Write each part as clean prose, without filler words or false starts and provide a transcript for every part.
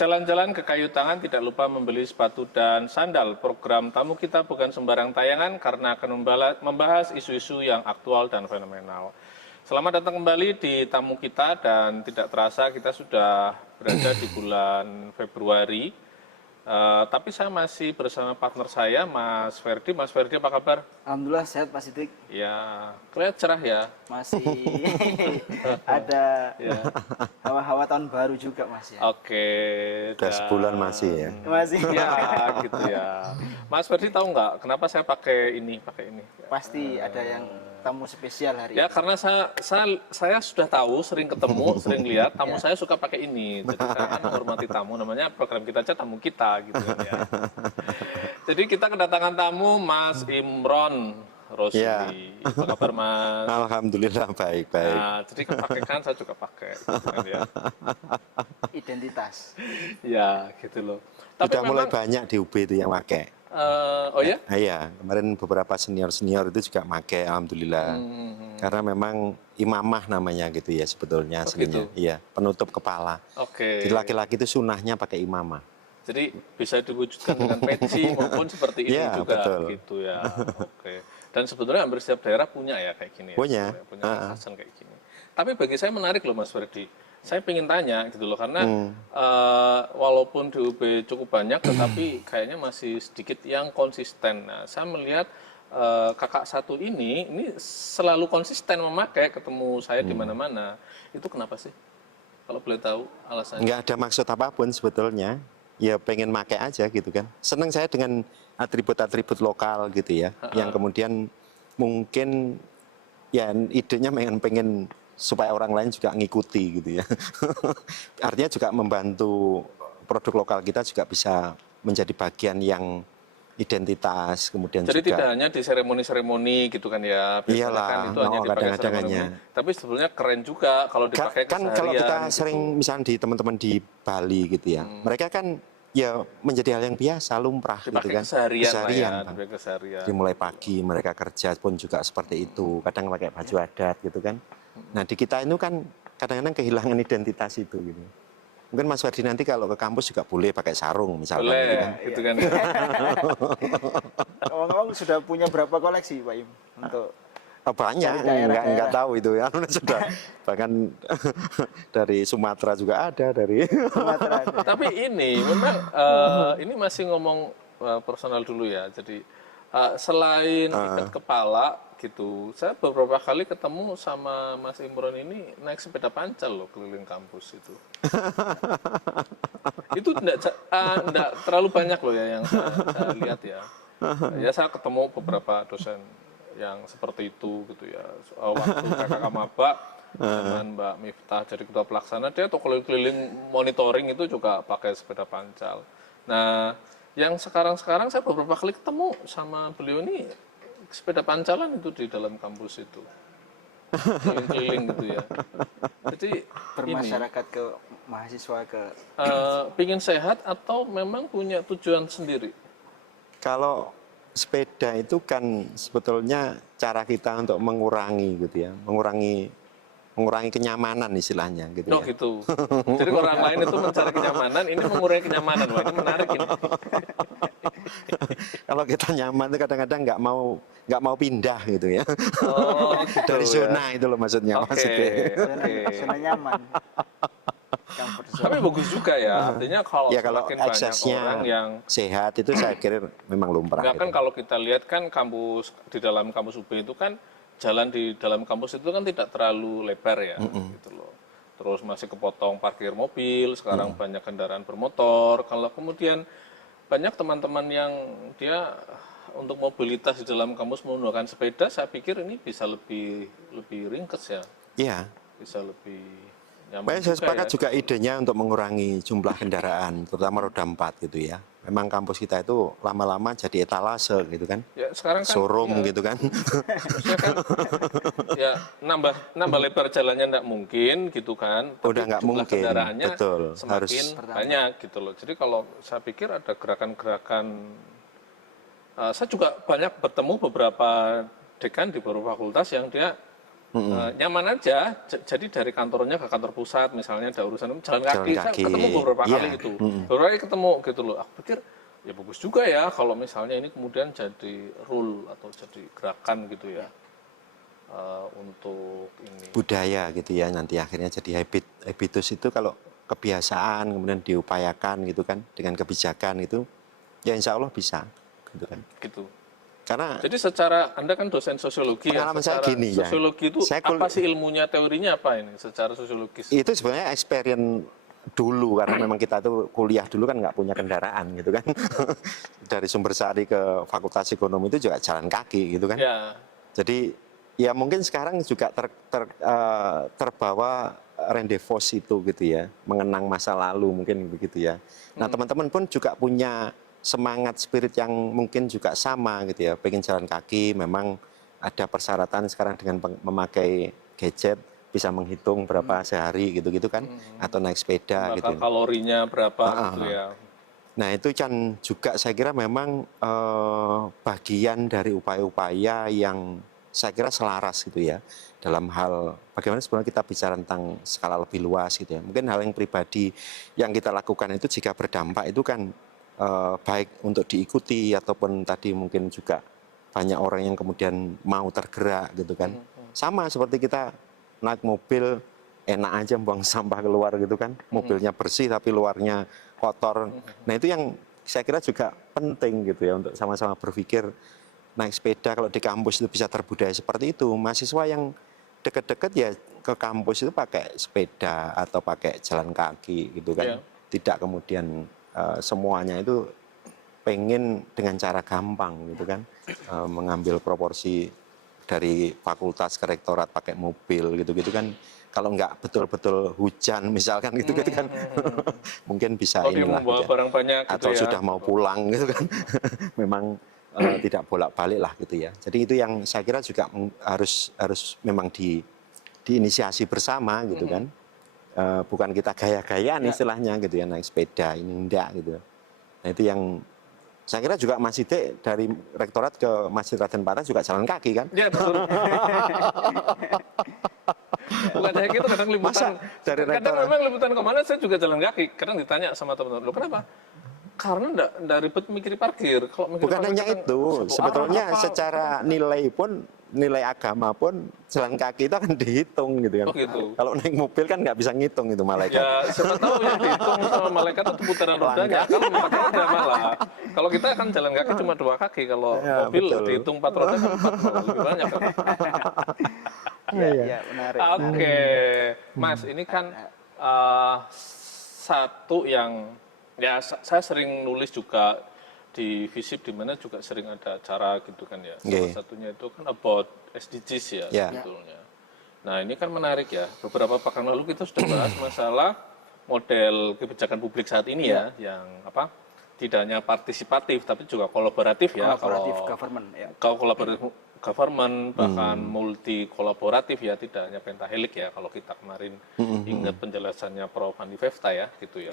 Jalan-jalan ke Kayu Tangan tidak lupa membeli sepatu dan sandal. Program tamu kita bukan sembarang tayangan karena akan membahas isu-isu yang aktual dan fenomenal. Selamat datang kembali di tamu kita dan tidak terasa kita sudah berada di bulan Februari. Tapi saya masih bersama partner saya, Mas Ferdi. Mas Ferdi, apa kabar? Alhamdulillah sehat, Pak Sidik. Ya, kelihatan cerah ya. Masih ada hawa-hawa tahun baru juga, Mas ya. Oke. Udah sebulan masih ya. Masih. Ya, gitu ya. Mas Ferdi tahu nggak kenapa saya pakai ini? Pasti ada yang tamu spesial hari Ya, ini. karena saya sudah tahu, sering ketemu, sering lihat tamu saya suka pakai ini. Jadi saya kan menghormati tamu, namanya program kita aja tamu kita gitu kan ya. Jadi kita kedatangan tamu Mas Imron Rosli. Ya. Apa kabar, Mas? Alhamdulillah baik-baik. Nah, jadi kepake kan saya juga pakai gitu kan ya. Identitas. Ya, gitu loh. Udah mulai banyak di UB itu yang pakai. Oh ya? Iya, kemarin beberapa senior-senior itu juga pakai, alhamdulillah. Karena memang imamah namanya gitu ya sebetulnya aslinya. gitu? Iya, penutup kepala. Oke. Jadi laki-laki itu sunnahnya pakai imamah. Jadi bisa diwujudkan dengan peci maupun seperti ini Ya, juga betul. gitu ya. Oke. Dan sebetulnya hampir setiap daerah punya ya kayak gini ya. Punya. Punya kekhasan kayak gini. Tapi bagi saya menarik loh Mas Ferdi. Saya pengen tanya gitu loh karena walaupun di UB cukup banyak tetapi kayaknya masih sedikit yang konsisten. Nah, saya melihat kakak satu ini selalu konsisten memakai, ketemu saya di mana-mana. Itu kenapa sih? Kalau boleh tahu alasannya. Nggak ada maksud apapun sebetulnya. Ya pengen pakai aja gitu kan. Senang saya dengan atribut-atribut lokal gitu ya. Yang kemudian mungkin ya idenya pengen supaya orang lain juga ngikuti gitu ya. Artinya juga membantu produk lokal kita juga bisa menjadi bagian yang identitas, kemudian Jadi juga tidak hanya di seremoni-seremoni gitu kan ya. Biasanya Iyalah, kan itu hanya dipakai kadang-kadang seremoni. hanya. Tapi sebetulnya keren juga kalau dipakai kan kalau keseharian kita gitu. sering misalnya di teman-teman di Bali gitu ya, mereka kan ya menjadi hal yang biasa, lumrah gitu Dipakai kan. keseharian lah ya, Bang. dipakai keseharian. Jadi mulai pagi mereka kerja pun juga seperti itu, kadang pakai baju adat gitu kan. Nah di kita itu kan kadang-kadang kehilangan identitas itu gitu. Mungkin Mas Ferdi nanti kalau ke kampus juga boleh pakai sarung misalnya. Boleh, Gitu kan. itu kan. Ngomong-ngomong sudah punya berapa koleksi, Pak Im? Untuk Oh, banyak, dari daerah-daerah. nggak tahu itu ya. Sudah bahkan dari Sumatera juga ada, dari Sumatera. Tapi ini memang ini masih ngomong personal dulu ya. Jadi selain ikat kepala gitu, saya beberapa kali ketemu sama Mas Imron ini naik sepeda pancal loh keliling kampus itu. Itu enggak terlalu banyak loh ya yang saya lihat ya. Ya saya ketemu beberapa dosen yang seperti itu gitu ya. Waktu kakak maba dengan Mbak Miftah jadi ketua pelaksana, dia tuh keliling-keliling monitoring itu juga pakai sepeda pancal. Nah, yang sekarang saya beberapa kali ketemu sama beliau ini sepeda pancalan itu di dalam kampus itu. Keliling-keliling gitu ya. Jadi bermasyarakat ke mahasiswa ke pingin sehat atau memang punya tujuan sendiri? kalau sepeda itu kan sebetulnya cara kita untuk mengurangi gitu ya, mengurangi kenyamanan istilahnya gitu Oh ya. gitu. Jadi orang lain itu mencari kenyamanan, ini mengurangi kenyamanan. Wah, ini menarik ini. Kalau kita nyaman itu kadang-kadang nggak mau pindah gitu ya. Oh, gitu Dari ya. zona itu loh maksudnya. Oke, Maksudnya. zona nyaman. Comfort zone. Tapi bagus juga ya. Artinya kalau Ya kalau semakin banyak aksesnya orang yang sehat itu saya kira memang lumrah. enggak kan gitu. kalau kita lihat kan kampus di dalam kampus UB itu kan jalan di dalam kampus itu kan tidak terlalu lebar ya, gitu loh. Terus masih kepotong parkir mobil, sekarang banyak kendaraan bermotor. Kalau kemudian banyak teman-teman yang dia untuk mobilitas di dalam kampus menggunakan sepeda, saya pikir ini bisa lebih ringkes ya, Iya. bisa lebih nyaman. Baik, saya sepakat ya. juga idenya untuk mengurangi jumlah kendaraan, terutama roda 4 gitu ya. Memang kampus kita itu lama-lama jadi etalase gitu kan, Ya sekarang kan showroom ya, gitu kan. maksudnya kan ya nambah lebar jalannya enggak mungkin gitu kan. Tapi Udah nggak jumlah mungkin, kendaraannya betul. semakin banyak gitu loh. Jadi kalau saya pikir ada gerakan-gerakan saya juga banyak bertemu beberapa dekan di beberapa fakultas yang dia nyaman aja. Jadi dari kantornya ke kantor pusat, misalnya ada urusan jalan kaki, saya kaki. ketemu beberapa Iya. kali itu, beberapa kali ketemu gitu loh. Aku pikir ya bagus juga ya kalau misalnya ini kemudian jadi rule atau jadi gerakan gitu ya untuk ini. Budaya gitu ya, nanti akhirnya jadi habitus itu kalau kebiasaan kemudian diupayakan gitu kan dengan kebijakan itu ya insya Allah bisa gitu kan. Gitu. Karena Jadi secara Anda kan dosen sosiologi ya, pengalaman saya secara gini ya. sosiologi itu Saya apa sih ilmunya, teorinya apa ini secara sosiologis? itu sebenarnya experience dulu karena memang kita tuh kuliah dulu kan nggak punya kendaraan gitu kan. Dari Sumbersari ke Fakultas Ekonomi itu juga jalan kaki gitu kan. Ya, Jadi ya mungkin sekarang juga terbawa rendezvous itu gitu ya, mengenang masa lalu mungkin begitu ya. Nah teman-teman pun juga punya semangat spirit yang mungkin juga sama gitu ya, pengen jalan kaki, memang ada persyaratan sekarang dengan memakai gadget bisa menghitung berapa sehari gitu-gitu kan, atau naik sepeda bakal gitu. kalorinya berapa gitu ya. Nah itu kan juga saya kira memang bagian dari upaya-upaya yang saya kira selaras gitu ya dalam hal bagaimana sebenarnya kita bicara tentang skala lebih luas gitu ya. Mungkin hal yang pribadi yang kita lakukan itu jika berdampak itu kan baik untuk diikuti ataupun tadi mungkin juga banyak orang yang kemudian mau tergerak gitu kan. Sama seperti kita naik mobil enak aja buang sampah keluar gitu kan. Mobilnya bersih tapi luarnya kotor. Nah itu yang saya kira juga penting gitu ya untuk sama-sama berpikir naik sepeda kalau di kampus itu bisa terbudaya seperti itu. Mahasiswa yang deket-deket ya ke kampus itu pakai sepeda atau pakai jalan kaki gitu kan. Tidak kemudian semuanya itu pengen dengan cara gampang gitu kan. Mengambil proporsi dari fakultas ke rektorat pakai mobil gitu-gitu kan. Kalau nggak betul-betul hujan misalkan gitu-gitu kan. Mungkin bisa inilah membawa gitu ya. barang banyak gitu Atau ya. sudah mau pulang gitu kan. Memang tidak bolak-balik lah gitu ya. Jadi itu yang saya kira juga harus memang diinisiasi bersama gitu kan. Bukan kita gaya-gayaan istilahnya gitu ya, naik sepeda ini enggak gitu. Nah itu yang saya kira juga Mas Ide dari rektorat ke Masjid Raden Patah juga jalan kaki kan. Ya betul. Bukan saya gitu, kadang liputan. Masa dari Kadang rektorat? memang liputan kemana saya juga jalan kaki. Kadang ditanya sama teman-teman, lo kenapa? Karena enggak ribet mikir parkir. Kalau mikir Bukan parkir hanya kan itu, satu sebetulnya arah apa. secara nilai pun, nilai agama pun jalan kaki itu akan dihitung gitu kan. Oh, gitu. Kalau naik mobil kan nggak bisa ngitung itu malaikat. Ya, siapa tahu yang dihitung sama malaikat itu putaran rodanya. Kalau 4 roda malah. Kalau kita kan jalan kaki cuma 2 kaki. Kalau Ya, mobil betul. dihitung 4 roda kan 4 malah lebih banyak. Kan? Ya, menarik. Oke, Mas, ini kan satu yang ya saya sering nulis juga di Visip, di mana juga sering ada acara gitu kan ya. Salah satunya itu kan about SDGs ya sebetulnya. Nah ini kan menarik ya. Beberapa pekan lalu kita sudah bahas masalah model kebijakan publik saat ini ya, yang apa? Tidak hanya partisipatif tapi juga kolaboratif ya. Kolaboratif government ya. Kalau kolaboratif government bahkan multi kolaboratif ya, tidak hanya pentahelik ya. Kalau kita kemarin ingat penjelasannya Prof. Andi Fefta ya gitu ya.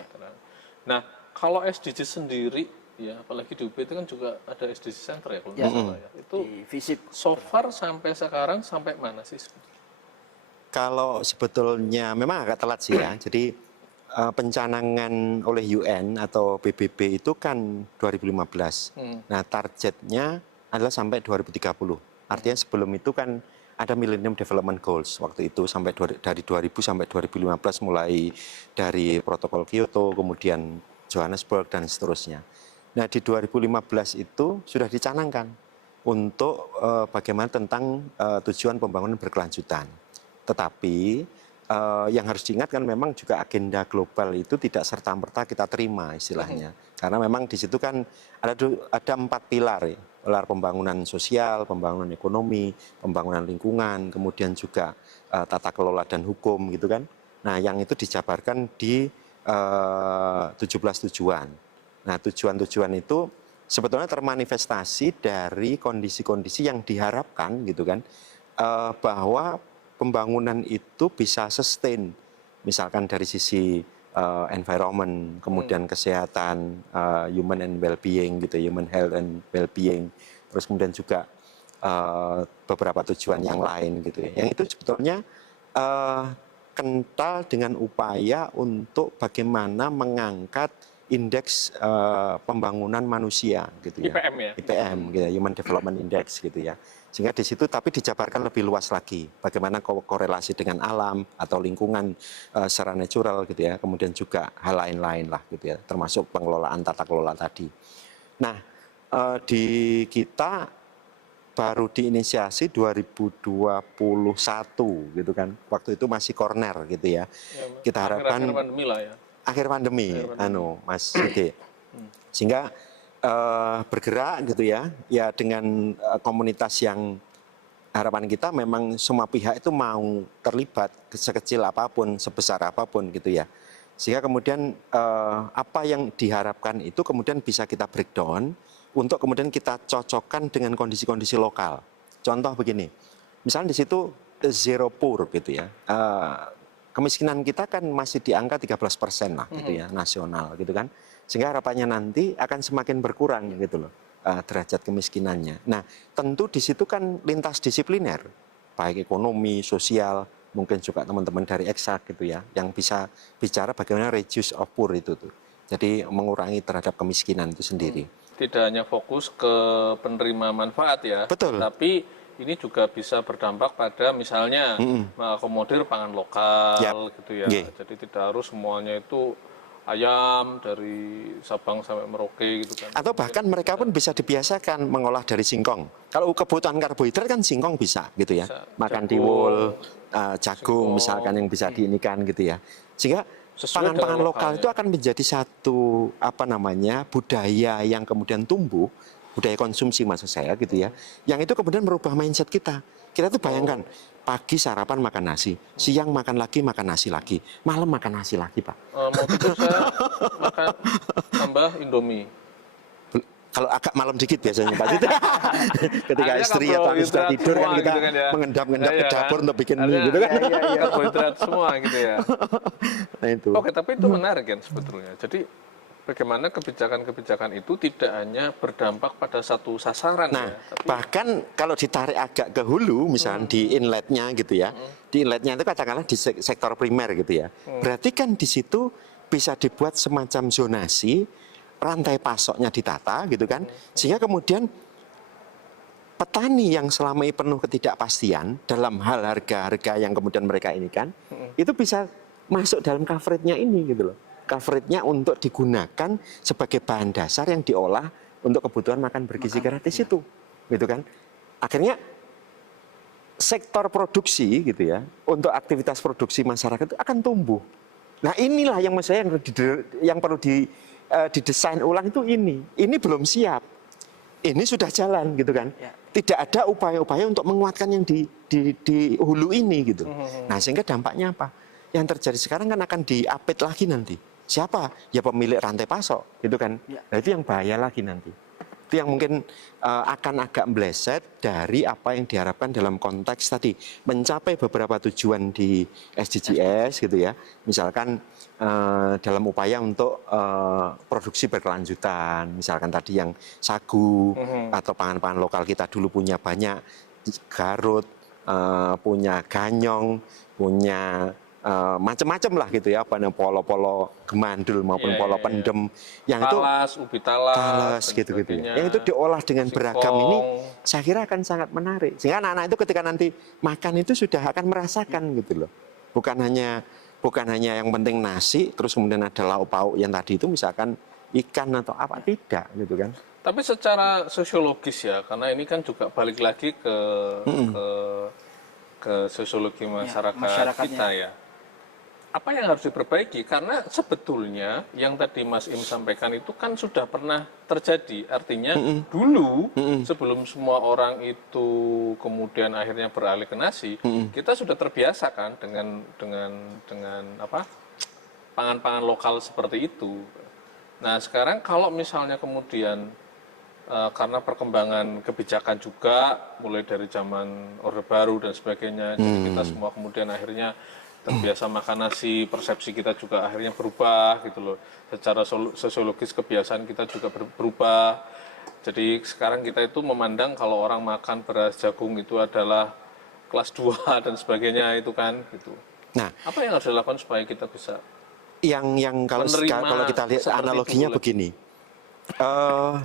Nah kalau SDGs sendiri ya, apalagi di UP itu kan juga ada SDG Center ya, kalau nggak salah ya. Itu Di Visip. so far sampai sekarang sampai mana sih? Kalau sebetulnya memang agak telat sih ya. Jadi pencanangan oleh UN atau PBB itu kan 2015. Nah targetnya adalah sampai 2030. Artinya sebelum itu kan ada Millennium Development Goals waktu itu sampai dari 2000 sampai 2015 mulai dari Protokol Kyoto, kemudian Johannesburg dan seterusnya. Nah di 2015 itu sudah dicanangkan untuk bagaimana tentang tujuan pembangunan berkelanjutan. Tetapi yang harus diingat kan memang juga agenda global itu tidak serta-merta kita terima istilahnya. Karena memang di situ kan ada 4 pilar ya. Pilar pembangunan sosial, pembangunan ekonomi, pembangunan lingkungan, kemudian juga tata kelola dan hukum gitu kan. Nah yang itu dijabarkan di 17 tujuan. Nah tujuan-tujuan itu sebetulnya termanifestasi dari kondisi-kondisi yang diharapkan gitu kan, bahwa pembangunan itu bisa sustain, misalkan dari sisi environment, kemudian kesehatan, human and well-being gitu, human health and well-being, terus kemudian juga beberapa tujuan yang lain gitu ya. Yang itu sebetulnya kental dengan upaya untuk bagaimana mengangkat indeks pembangunan manusia gitu ya. IPM ya? IPM gitu ya, Human Development Index gitu ya. Sehingga di situ tapi dijabarkan lebih luas lagi bagaimana korelasi dengan alam atau lingkungan secara natural gitu ya. Kemudian juga hal lain-lain lah gitu ya, termasuk pengelolaan tata kelola tadi. Nah, di kita baru diinisiasi 2021 gitu kan. Waktu itu masih corner gitu ya. Kita harapkan Akhir pandemi lah ya. akhir pandemi, Mas Yudi. Sehingga bergerak gitu ya, ya dengan komunitas yang harapan kita memang semua pihak itu mau terlibat sekecil apapun, sebesar apapun gitu ya. Sehingga kemudian apa yang diharapkan itu kemudian bisa kita breakdown untuk kemudian kita cocokkan dengan kondisi-kondisi lokal. Contoh begini, misalnya di situ zero poor gitu ya. Kemiskinan kita kan masih di angka 13% lah gitu ya, nasional gitu kan. Sehingga harapannya nanti akan semakin berkurang gitu loh derajat kemiskinannya. Nah, tentu di situ kan lintas disipliner, baik ekonomi, sosial, mungkin juga teman-teman dari eksak gitu ya, yang bisa bicara bagaimana reduce of poor itu tuh. Jadi mengurangi terhadap kemiskinan itu sendiri. Tidak hanya fokus ke penerima manfaat ya, Betul. tapi ini juga bisa berdampak pada misalnya mengakomodir pangan lokal gitu ya. Jadi tidak harus semuanya itu ayam dari Sabang sampai Merauke gitu kan. Atau bahkan mereka pun bisa dibiasakan mengolah dari singkong. Kalau kebutuhan karbohidrat kan singkong bisa gitu ya. Bisa. Makan Jagung, tiwul, jagung singkong. misalkan yang bisa diinikan gitu ya. Sehingga Sesuai pangan-pangan dengan lokal lokalnya. itu akan menjadi satu budaya yang kemudian tumbuh, budaya konsumsi maksud saya gitu ya. Yang itu kemudian merubah mindset kita. Kita tuh bayangkan pagi sarapan makan nasi, siang makan nasi lagi, malam makan nasi lagi, Pak. Mau tidur saya makan tambah Indomie. Kalau agak malam dikit biasanya Pak. Ketika Akhirnya istri atau anak sudah karbohidrat tidur kan semua kita gitu kan ya. mengendap-endap ke Iya, dapur kan? untuk bikin mie Ada- gitu kan. Karbohidrat semua gitu ya. Nah itu. Oke, tapi itu menarik kan sebetulnya. Jadi bagaimana kebijakan-kebijakan itu tidak hanya berdampak pada satu sasaran Nah, ya, tapi bahkan kalau ditarik agak ke hulu, misalnya di inletnya gitu ya, di inletnya itu katakanlah di sektor primer gitu ya. Berarti kan di situ bisa dibuat semacam zonasi, rantai pasoknya ditata gitu kan, sehingga kemudian petani yang selama ini penuh ketidakpastian dalam hal harga-harga yang kemudian mereka ini kan, itu bisa masuk dalam coverage-nya ini gitu loh. Coverage-nya untuk digunakan sebagai bahan dasar yang diolah untuk kebutuhan makan bergizi gratis itu, gitu kan. Akhirnya sektor produksi gitu ya, untuk aktivitas produksi masyarakat itu akan tumbuh. Nah inilah yang menurut saya yang perlu didesain ulang itu ini. Ini belum siap. Ini sudah jalan gitu kan. Ya. Tidak ada upaya-upaya untuk menguatkan yang di hulu ini gitu. Nah sehingga dampaknya apa? Yang terjadi sekarang kan akan diapit lagi nanti. Siapa? Ya pemilik rantai pasok gitu kan. Ya. Nah itu yang bahaya lagi nanti. Itu yang mungkin akan agak meleset dari apa yang diharapkan dalam konteks tadi mencapai beberapa tujuan di SDGs gitu ya. Misalkan dalam upaya untuk produksi berkelanjutan, misalkan tadi yang sagu atau pangan-pangan lokal kita dulu punya banyak, Garut, punya ganyong, punya macam-macam lah gitu ya, apa namanya polo-polo gemandul maupun Iya, polo iya, iya. pendem yang itu talas, ubi talas, talas dan gitu-gitu sebagainya. ya. Yang itu diolah dengan beragam Singkong. ini saya kira akan sangat menarik. Sehingga anak-anak itu ketika nanti makan itu sudah akan merasakan gitu loh. Bukan hanya yang penting nasi terus kemudian ada lauk pauk yang tadi itu misalkan ikan atau apa tidak gitu kan. Tapi secara sosiologis ya, karena ini kan juga balik lagi ke sosiologi masyarakat masyarakatnya. kita ya. Apa yang harus diperbaiki? Karena sebetulnya yang tadi Mas Im sampaikan itu kan sudah pernah terjadi. Artinya dulu sebelum semua orang itu kemudian akhirnya beralih ke nasi, kita sudah terbiasa kan dengan apa pangan-pangan lokal seperti itu. Nah sekarang kalau misalnya kemudian karena perkembangan kebijakan juga mulai dari zaman Orde Baru dan sebagainya, jadi kita semua kemudian akhirnya terbiasa makan nasi, persepsi kita juga akhirnya berubah gitu loh. Secara sosiologis kebiasaan kita juga berubah. Jadi sekarang kita itu memandang kalau orang makan beras jagung itu adalah kelas 2 dan sebagainya itu kan gitu. Nah, Apa yang harus dilakukan supaya kita bisa yang kalau menerima kalau kita lihat seperti analoginya itu? begini, eh,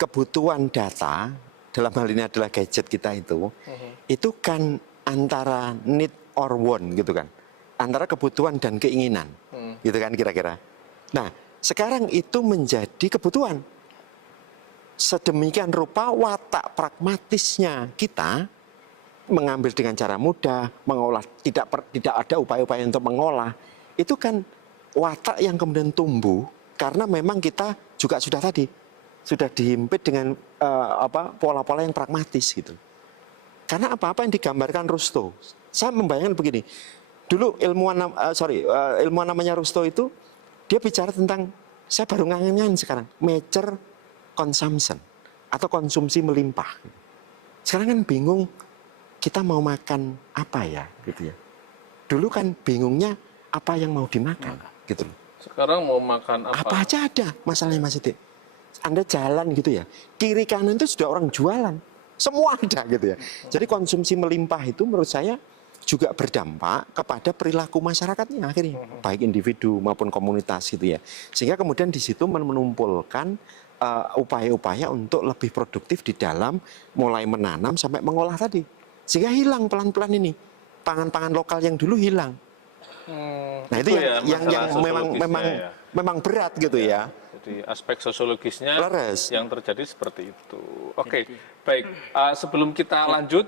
kebutuhan data dalam hal ini adalah gadget kita itu kan antara need or want gitu kan, antara kebutuhan dan keinginan, gitu kan kira-kira. Nah, sekarang itu menjadi kebutuhan. Sedemikian rupa watak pragmatisnya kita mengambil dengan cara mudah, mengolah tidak ada upaya-upaya untuk mengolah, itu kan watak yang kemudian tumbuh karena memang kita juga sudah dihimpit dengan pola-pola yang pragmatis gitu. Karena apa-apa yang digambarkan Rusto, saya membayangkan begini. Dulu ilmuwan namanya Rusto itu dia bicara tentang, saya baru ngangen sekarang, mature consumption atau konsumsi melimpah. Sekarang kan bingung kita mau makan apa ya gitu ya. Dulu kan bingungnya apa yang mau dimakan gitu loh. Sekarang mau makan apa? Apa aja ada masalahnya Mas Sidik. Anda jalan gitu ya, kiri kanan itu sudah orang jualan. Semua ada gitu ya. Jadi konsumsi melimpah itu menurut saya juga berdampak kepada perilaku masyarakatnya akhirnya. Baik individu maupun komunitas gitu ya. Sehingga kemudian di situ menumpulkan upaya-upaya untuk lebih produktif di dalam mulai menanam sampai mengolah tadi. Sehingga hilang pelan-pelan ini. Pangan-pangan lokal yang dulu hilang. Nah itu yang memang berat gitu ya. Jadi aspek sosiologisnya Laras. yang terjadi seperti itu. Oke, baik. Sebelum kita lanjut,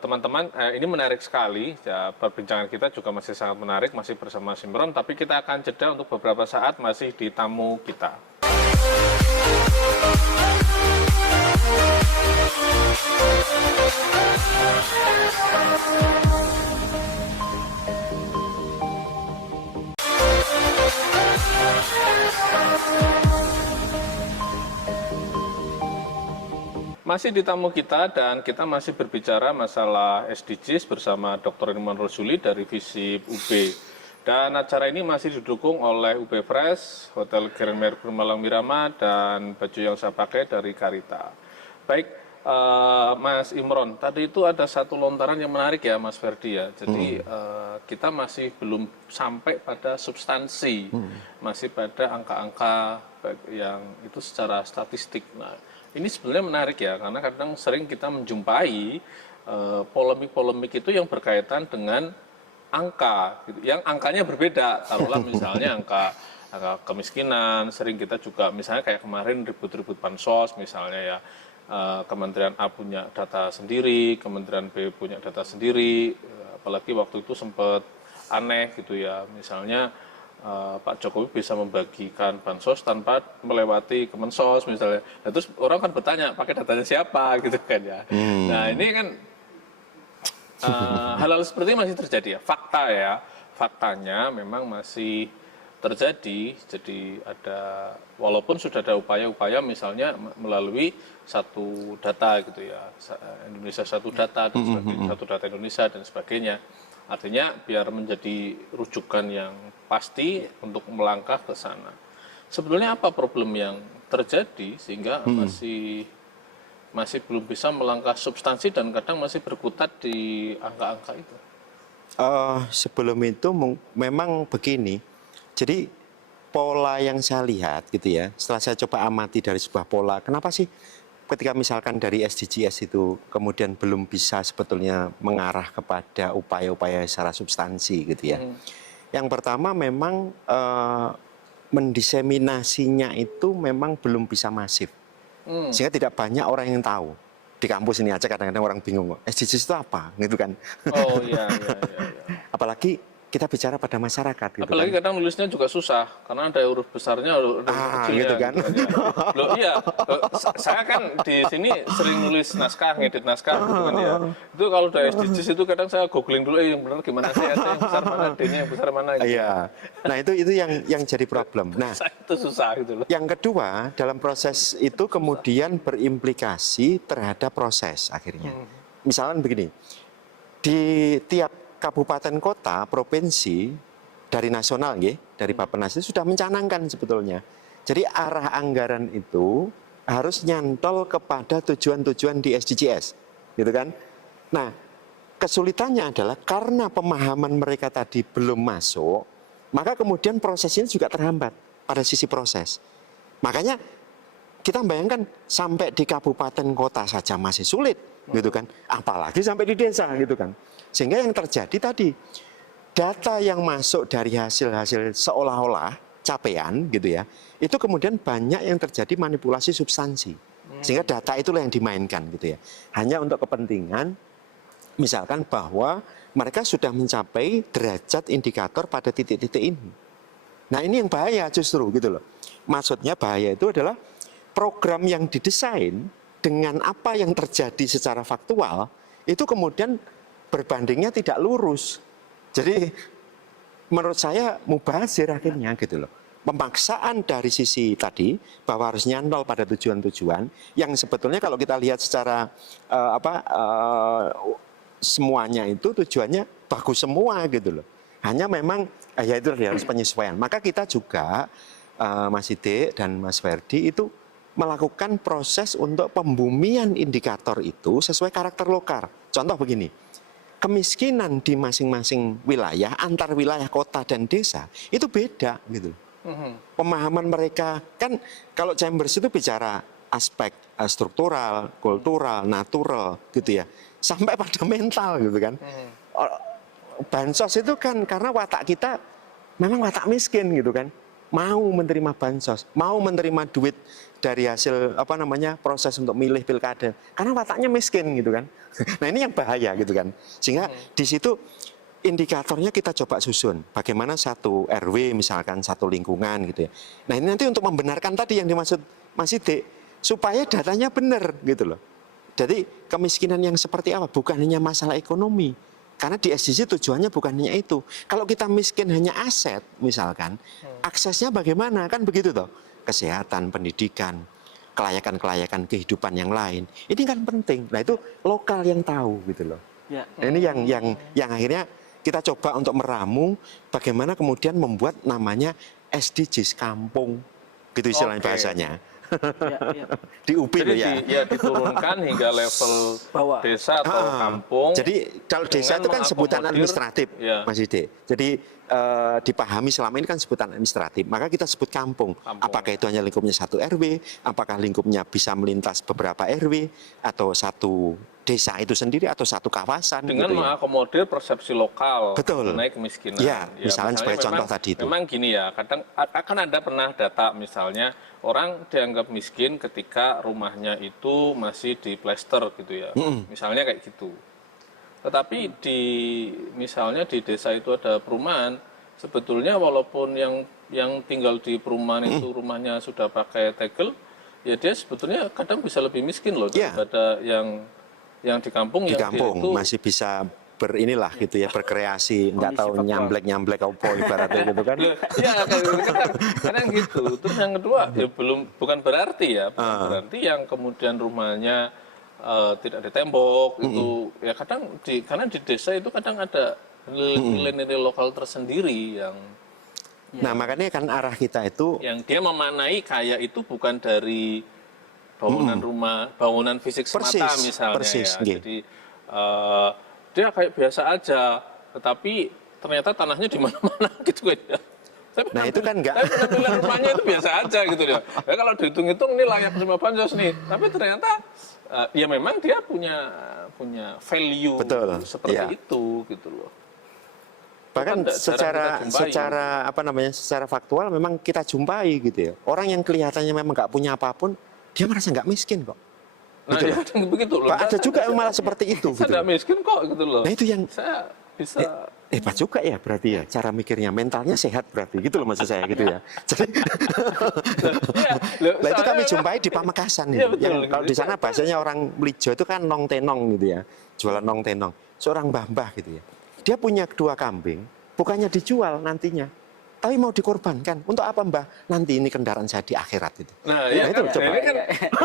teman-teman, ini menarik sekali. Ya, perbincangan kita juga masih sangat menarik, masih bersama Simron. Tapi kita akan jeda untuk beberapa saat masih di tamu kita. Masih di tamu kita dan kita masih berbicara masalah SDGs bersama Dr. Irman Rosuli dari FISIP UB. Dan acara ini masih didukung oleh UB Fresh, Hotel Grand Mercure Malang Miramar, dan baju yang saya pakai dari Karita. Baik, Mas Imron, tadi itu ada satu lontaran yang menarik ya Mas Ferdi ya. Jadi kita masih belum sampai pada substansi, masih pada angka-angka yang itu secara statistik. Nah, ini sebenarnya menarik ya, karena kadang sering kita menjumpai polemik-polemik itu yang berkaitan dengan angka, gitu. Yang angkanya berbeda. Taruhlah misalnya angka kemiskinan, sering kita juga misalnya kayak kemarin ribut-ribut bansos misalnya ya, Kementerian A punya data sendiri, Kementerian B punya data sendiri, apalagi waktu itu sempat aneh gitu ya, misalnya Pak Jokowi bisa membagikan bansos tanpa melewati Kemensos misalnya. Nah, terus orang kan bertanya, pakai datanya siapa gitu kan ya. Nah ini kan hal-hal seperti ini masih terjadi ya. Faktanya memang masih terjadi. Jadi ada, walaupun sudah ada upaya-upaya misalnya melalui satu data gitu ya, Indonesia satu data dan sebagainya, satu data Indonesia dan sebagainya. Artinya biar menjadi rujukan yang pasti untuk melangkah ke sana. Sebetulnya apa problem yang terjadi sehingga masih belum bisa melangkah substansi dan kadang masih berkutat di angka-angka itu? Sebelum itu memang begini. Jadi pola yang saya lihat gitu ya, setelah saya coba amati dari sebuah pola, kenapa sih ketika misalkan dari SDGs itu kemudian belum bisa sebetulnya mengarah kepada upaya-upaya secara substansi gitu ya. Yang pertama memang mendiseminasinya itu memang belum bisa masif. Sehingga tidak banyak orang yang tahu. Di kampus ini aja kadang-kadang orang bingung, SDGs itu apa gitu kan. Oh iya. Apalagi kita bicara pada masyarakat gitu. Apalagi kan. kadang nulisnya juga susah karena ada huruf besarnya, huruf kecilnya gitu kan. Loh iya, saya kan di sini sering nulis naskah, ngedit naskah gitu kan ya. Itu kalau udah SDGs itu kadang saya googling dulu yang benar gimana sih, yang besar mana, D-nya yang besar mana gitu. Iya. Nah, itu yang jadi problem. Nah, itu susah gitu loh. Yang kedua, dalam proses itu kemudian berimplikasi terhadap proses akhirnya. Misalnya begini. Di tiap kabupaten kota, provinsi, dari nasional, dari Bappenas itu sudah mencanangkan sebetulnya. Jadi arah anggaran itu harus nyantol kepada tujuan-tujuan di SDGs, gitu kan? Nah, kesulitannya adalah karena pemahaman mereka tadi belum masuk, maka kemudian proses ini juga terhambat pada sisi proses. Makanya kita bayangkan sampai di kabupaten kota saja masih sulit, gitu kan? Apalagi sampai di desa, gitu kan? Sehingga yang terjadi tadi, data yang masuk dari hasil-hasil seolah-olah capaian, gitu ya, itu kemudian banyak yang terjadi manipulasi substansi. Sehingga data itulah yang dimainkan, gitu ya. Hanya untuk kepentingan, misalkan bahwa mereka sudah mencapai derajat indikator pada titik-titik ini. Nah, ini yang bahaya justru, gitu loh. Maksudnya bahaya itu adalah program yang didesain dengan apa yang terjadi secara faktual, itu kemudian berbandingnya tidak lurus. Jadi menurut saya mubazir akhirnya, gitu loh. Pemaksaan dari sisi tadi bahwa harus nyantol pada tujuan-tujuan yang sebetulnya kalau kita lihat secara semuanya itu tujuannya bagus semua, gitu loh. Hanya memang ya itu harus penyesuaian. Maka kita juga Mas Ide dan Mas Ferdi itu melakukan proses untuk pembumian indikator itu sesuai karakter lokal. Contoh begini, kemiskinan di masing-masing wilayah, antar wilayah kota dan desa itu beda, gitu. Pemahaman mereka kan kalau Chambers itu bicara aspek struktural, kultural, natural, gitu ya, sampai pada mental, gitu kan. Bansos itu kan karena watak kita memang watak miskin, gitu kan, mau menerima bansos, mau menerima duit dari hasil proses untuk milih pilkada, karena wataknya miskin, gitu kan. Nah, ini yang bahaya, gitu kan. Sehingga di situ indikatornya kita coba susun, bagaimana satu RW misalkan satu lingkungan, gitu ya. Nah, ini nanti untuk membenarkan tadi yang dimaksud Mas Ide, supaya datanya benar, gitu loh. Jadi kemiskinan yang seperti apa? Bukan hanya masalah ekonomi. Karena di SDG tujuannya bukan hanya itu. Kalau kita miskin hanya aset, misalkan, aksesnya bagaimana? Kan begitu toh. Kesehatan, pendidikan, kelayakan-kelayakan kehidupan yang lain. Ini kan penting. Nah, itu lokal yang tahu, gitu loh. Ya. Nah, ini yang akhirnya kita coba untuk meramu bagaimana kemudian membuat namanya SDGs kampung, gitu istilahnya bahasanya. Di UPI loh ya. Diturunkan hingga level Bawah. desa atau kampung. Jadi kalau desa itu kan sebutan administratif, ya. Mas Ide. Jadi dipahami selama ini kan sebutan administratif. Maka kita sebut kampung. Apakah itu hanya lingkupnya satu RW, apakah lingkupnya bisa melintas beberapa RW, atau satu desa itu sendiri, atau satu kawasan. Dengan gitu ya. mengakomodir persepsi lokal Betul. mengenai kemiskinan. Ya, misalnya sebagai contoh tadi itu. Memang gini ya, kadang akan ada pernah data misalnya orang dianggap miskin ketika rumahnya itu masih di plester, gitu ya. Misalnya kayak gitu. Tetapi misalnya di desa itu ada perumahan, sebetulnya walaupun yang tinggal di perumahan itu rumahnya sudah pakai tegel, ya dia sebetulnya kadang bisa lebih miskin loh daripada yang di kampung. Di yang kampung dia itu masih bisa berinilah, gitu ya, berkreasi, nggak tahu nyamblek apa ibaratnya, gitu kan. Ya kayak gitu kadang gitu. Terus yang kedua ya bukan berarti berarti yang kemudian rumahnya tidak ada tembok itu ya kadang karena di desa itu kadang ada nilai-nilai lokal tersendiri yang Nah, makanya kan arah kita itu yang dia memanai kaya itu bukan dari bangunan rumah, bangunan fisik semata misalnya persis, ya. Jadi dia kayak biasa aja, tetapi ternyata tanahnya di mana-mana gitu aja. Nah, itu kan enggak. Tapi penampilan rumahnya itu biasa aja gitu ya. Ya kalau dihitung-hitung ini layak terima bansos nih. Tapi ternyata ya memang dia punya value seperti itu gitu loh. Bahkan secara faktual memang kita jumpai, gitu ya. Orang yang kelihatannya memang nggak punya apapun, dia merasa nggak miskin kok. Nah, gitu ya, begitu loh. Ada juga yang malah seperti itu. Saya nggak miskin kok gitu loh. Nah, itu yang saya bisa hebat juga ya berarti ya, cara mikirnya, mentalnya sehat berarti, gitu loh maksud saya, gitu ya. Jadi nah, itu kami jumpai di Pamekasan ya, itu. Yang kalau di sana bahasanya orang Melijo itu kan nong tenong, gitu ya, jualan nong tenong. Seorang mbah-mbah, gitu ya, dia punya 2 kambing, bukannya dijual nantinya, tapi mau dikorbankan. Untuk apa Mbah? Nanti ini kendaraan saya di akhirat itu. Nah, ya itu kan, coba. ini kan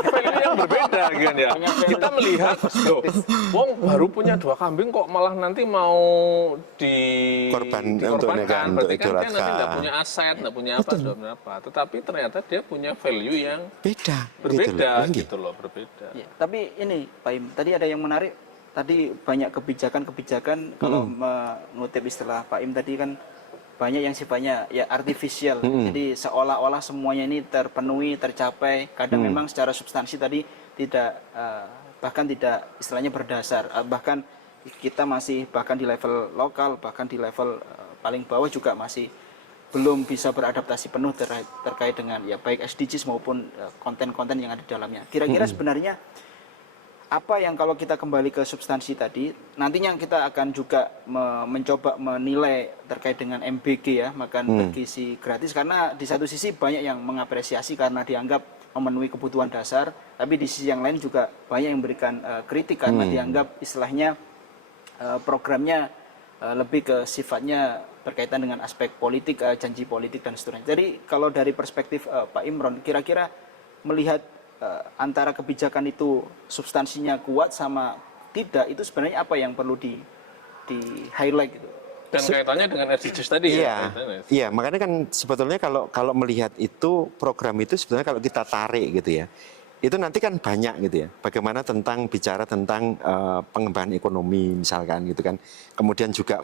value yang berbeda kan ya. Kita melihat, loh, wong baru punya 2 kambing kok malah nanti mau Untuk dikorbankan. untuk Berarti kan dia nanti idolatkan. nggak punya aset, nggak punya apa, sudah berapa. Tetapi ternyata dia punya value yang Beda. berbeda Nggih. gitu loh, berbeda. Ya, tapi ini Pak Im, tadi ada yang menarik. Tadi banyak kebijakan-kebijakan kalau mengutip istilah Pak Im tadi kan banyak yang sifatnya ya artifisial. Jadi seolah-olah semuanya ini terpenuhi, tercapai. Kadang memang secara substansi tadi tidak bahkan tidak istilahnya berdasar. Bahkan kita masih bahkan di level lokal, bahkan di level paling bawah juga masih belum bisa beradaptasi penuh terkait dengan ya baik SDGs maupun konten-konten yang ada di dalamnya. Kira-kira sebenarnya apa yang kalau kita kembali ke substansi tadi, nantinya kita akan juga mencoba menilai terkait dengan MBG ya, makan bergizi gratis, karena di satu sisi banyak yang mengapresiasi karena dianggap memenuhi kebutuhan dasar, tapi di sisi yang lain juga banyak yang memberikan kritik karena dianggap istilahnya programnya lebih ke sifatnya berkaitan dengan aspek politik, janji politik dan seterusnya. Jadi kalau dari perspektif Pak Imron, kira-kira melihat antara kebijakan itu substansinya kuat sama tidak, itu sebenarnya apa yang perlu di highlight gitu. Dan kaitannya dengan SDGs tadi Iya, ya. iya, makanya kan sebetulnya kalau melihat itu program itu sebetulnya kalau kita tarik gitu ya, itu nanti kan banyak gitu ya. Bagaimana bicara tentang pengembangan ekonomi misalkan gitu kan, kemudian juga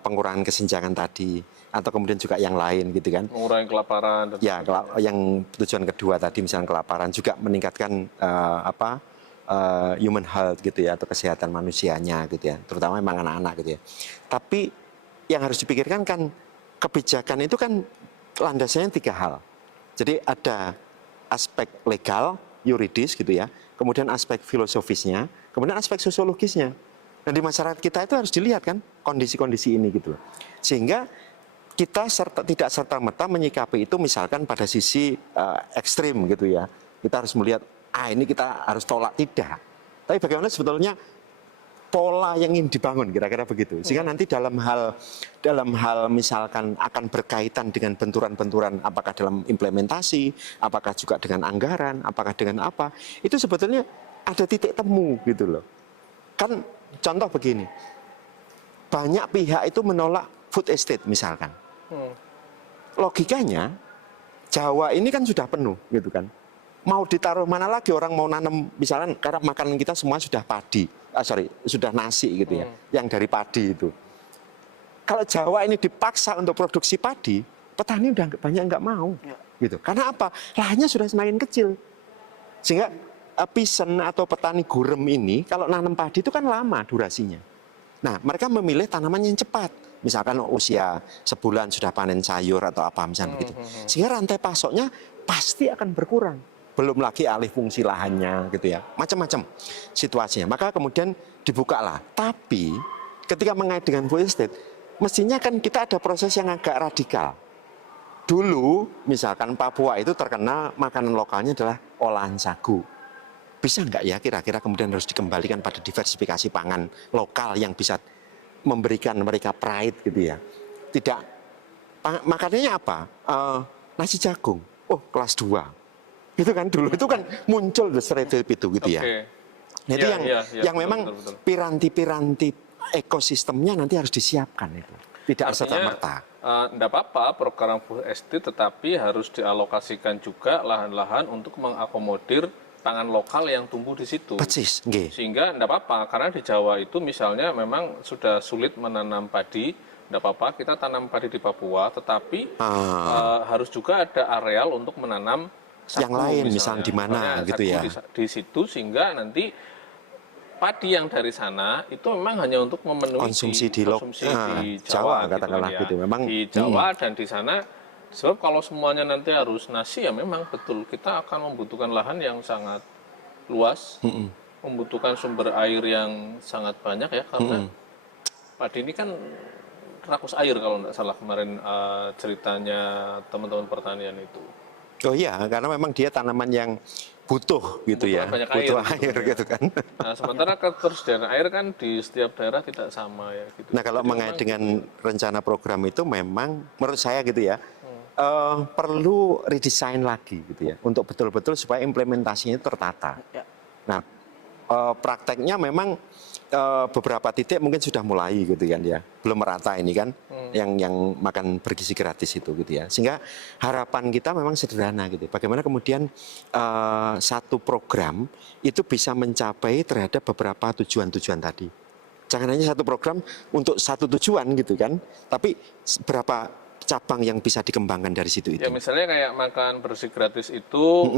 pengurangan kesenjangan tadi, atau kemudian juga yang lain gitu kan. Mengurangi kelaparan. Dan Ya, yang tujuan kedua tadi misalnya kelaparan, juga meningkatkan human health gitu ya, atau kesehatan manusianya gitu ya, terutama memang anak-anak gitu ya. Tapi yang harus dipikirkan kan kebijakan itu kan landasannya 3 hal. Jadi ada aspek legal, yuridis gitu ya, kemudian aspek filosofisnya, kemudian aspek sosiologisnya. Dan di masyarakat kita itu harus dilihat kan kondisi-kondisi ini gitu. Sehingga kita tidak serta-merta menyikapi itu misalkan pada sisi ekstrim gitu ya. Kita harus melihat, ini kita harus tolak, tidak. Tapi bagaimana sebetulnya pola yang ingin dibangun, kira-kira begitu. Sehingga nanti dalam hal misalkan akan berkaitan dengan benturan-benturan, apakah dalam implementasi, apakah juga dengan anggaran, apakah dengan apa, itu sebetulnya ada titik temu gitu loh. Kan contoh begini, banyak pihak itu menolak food estate misalkan. Logikanya Jawa ini kan sudah penuh gitu kan. Mau ditaruh mana lagi orang mau nanam, misalnya karena makanan kita semua sudah padi, sudah nasi gitu ya, yang dari padi itu. Kalau Jawa ini dipaksa untuk produksi padi, petani udah banyak nggak mau, gitu. Karena apa? Lahannya sudah semakin kecil, sehingga peasant atau petani gurem ini kalau nanam padi itu kan lama durasinya. Nah, mereka memilih tanaman yang cepat. Misalkan usia sebulan sudah panen sayur atau apa misalnya begitu. Sehingga rantai pasoknya pasti akan berkurang. Belum lagi alih fungsi lahannya gitu ya. Macam-macam situasinya. Maka kemudian dibukalah. Tapi ketika mengait dengan food estate, mestinya kan kita ada proses yang agak radikal. Dulu misalkan Papua itu terkenal makanan lokalnya adalah olahan sagu. Bisa nggak ya kira-kira kemudian harus dikembalikan pada diversifikasi pangan lokal yang bisa memberikan mereka pride gitu ya. Tidak, makanannya apa? Nasi jagung. Oh, kelas 2. Itu kan dulu itu kan muncul stereotip itu gitu ya. Jadi yang memang piranti-piranti ekosistemnya nanti harus disiapkan itu. Tidak serta-merta. Tidak apa-apa program food estate, tetapi harus dialokasikan juga lahan-lahan untuk mengakomodir pangan lokal yang tumbuh di situ. Persis, nggih. Sehingga tidak apa-apa, karena di Jawa itu misalnya memang sudah sulit menanam padi, tidak apa-apa kita tanam padi di Papua, tetapi harus juga ada areal untuk menanam sagu, yang lain misalnya di mana gitu ya. Di situ, sehingga nanti padi yang dari sana itu memang hanya untuk memenuhi konsumsi di Jawa katakanlah gitu. Memang di Jawa dan di sana. Sebab kalau semuanya nanti harus nasi, ya memang betul kita akan membutuhkan lahan yang sangat luas, membutuhkan sumber air yang sangat banyak ya, karena padi ini kan rakus air kalau tidak salah kemarin ceritanya teman-teman pertanian itu. Oh iya, karena memang dia tanaman yang butuh gitu ya, Banyak butuh air, air gitu gitu kan. Nah, sementara ketersediaan air kan di setiap daerah tidak sama ya gitu. Nah, kalau Jadi mengait memang dengan rencana program itu memang menurut saya gitu ya, perlu redesign lagi gitu ya, untuk betul-betul supaya implementasinya itu tertata. Ya. Nah, prakteknya memang beberapa titik mungkin sudah mulai gitu kan ya, belum merata ini kan, yang makan bergizi gratis itu gitu ya. Sehingga harapan kita memang sederhana gitu. Bagaimana kemudian satu program itu bisa mencapai terhadap beberapa tujuan-tujuan tadi. Jangan hanya satu program untuk satu tujuan gitu kan, tapi berapa cabang yang bisa dikembangkan dari situ itu. ya misalnya kayak makan bersih gratis itu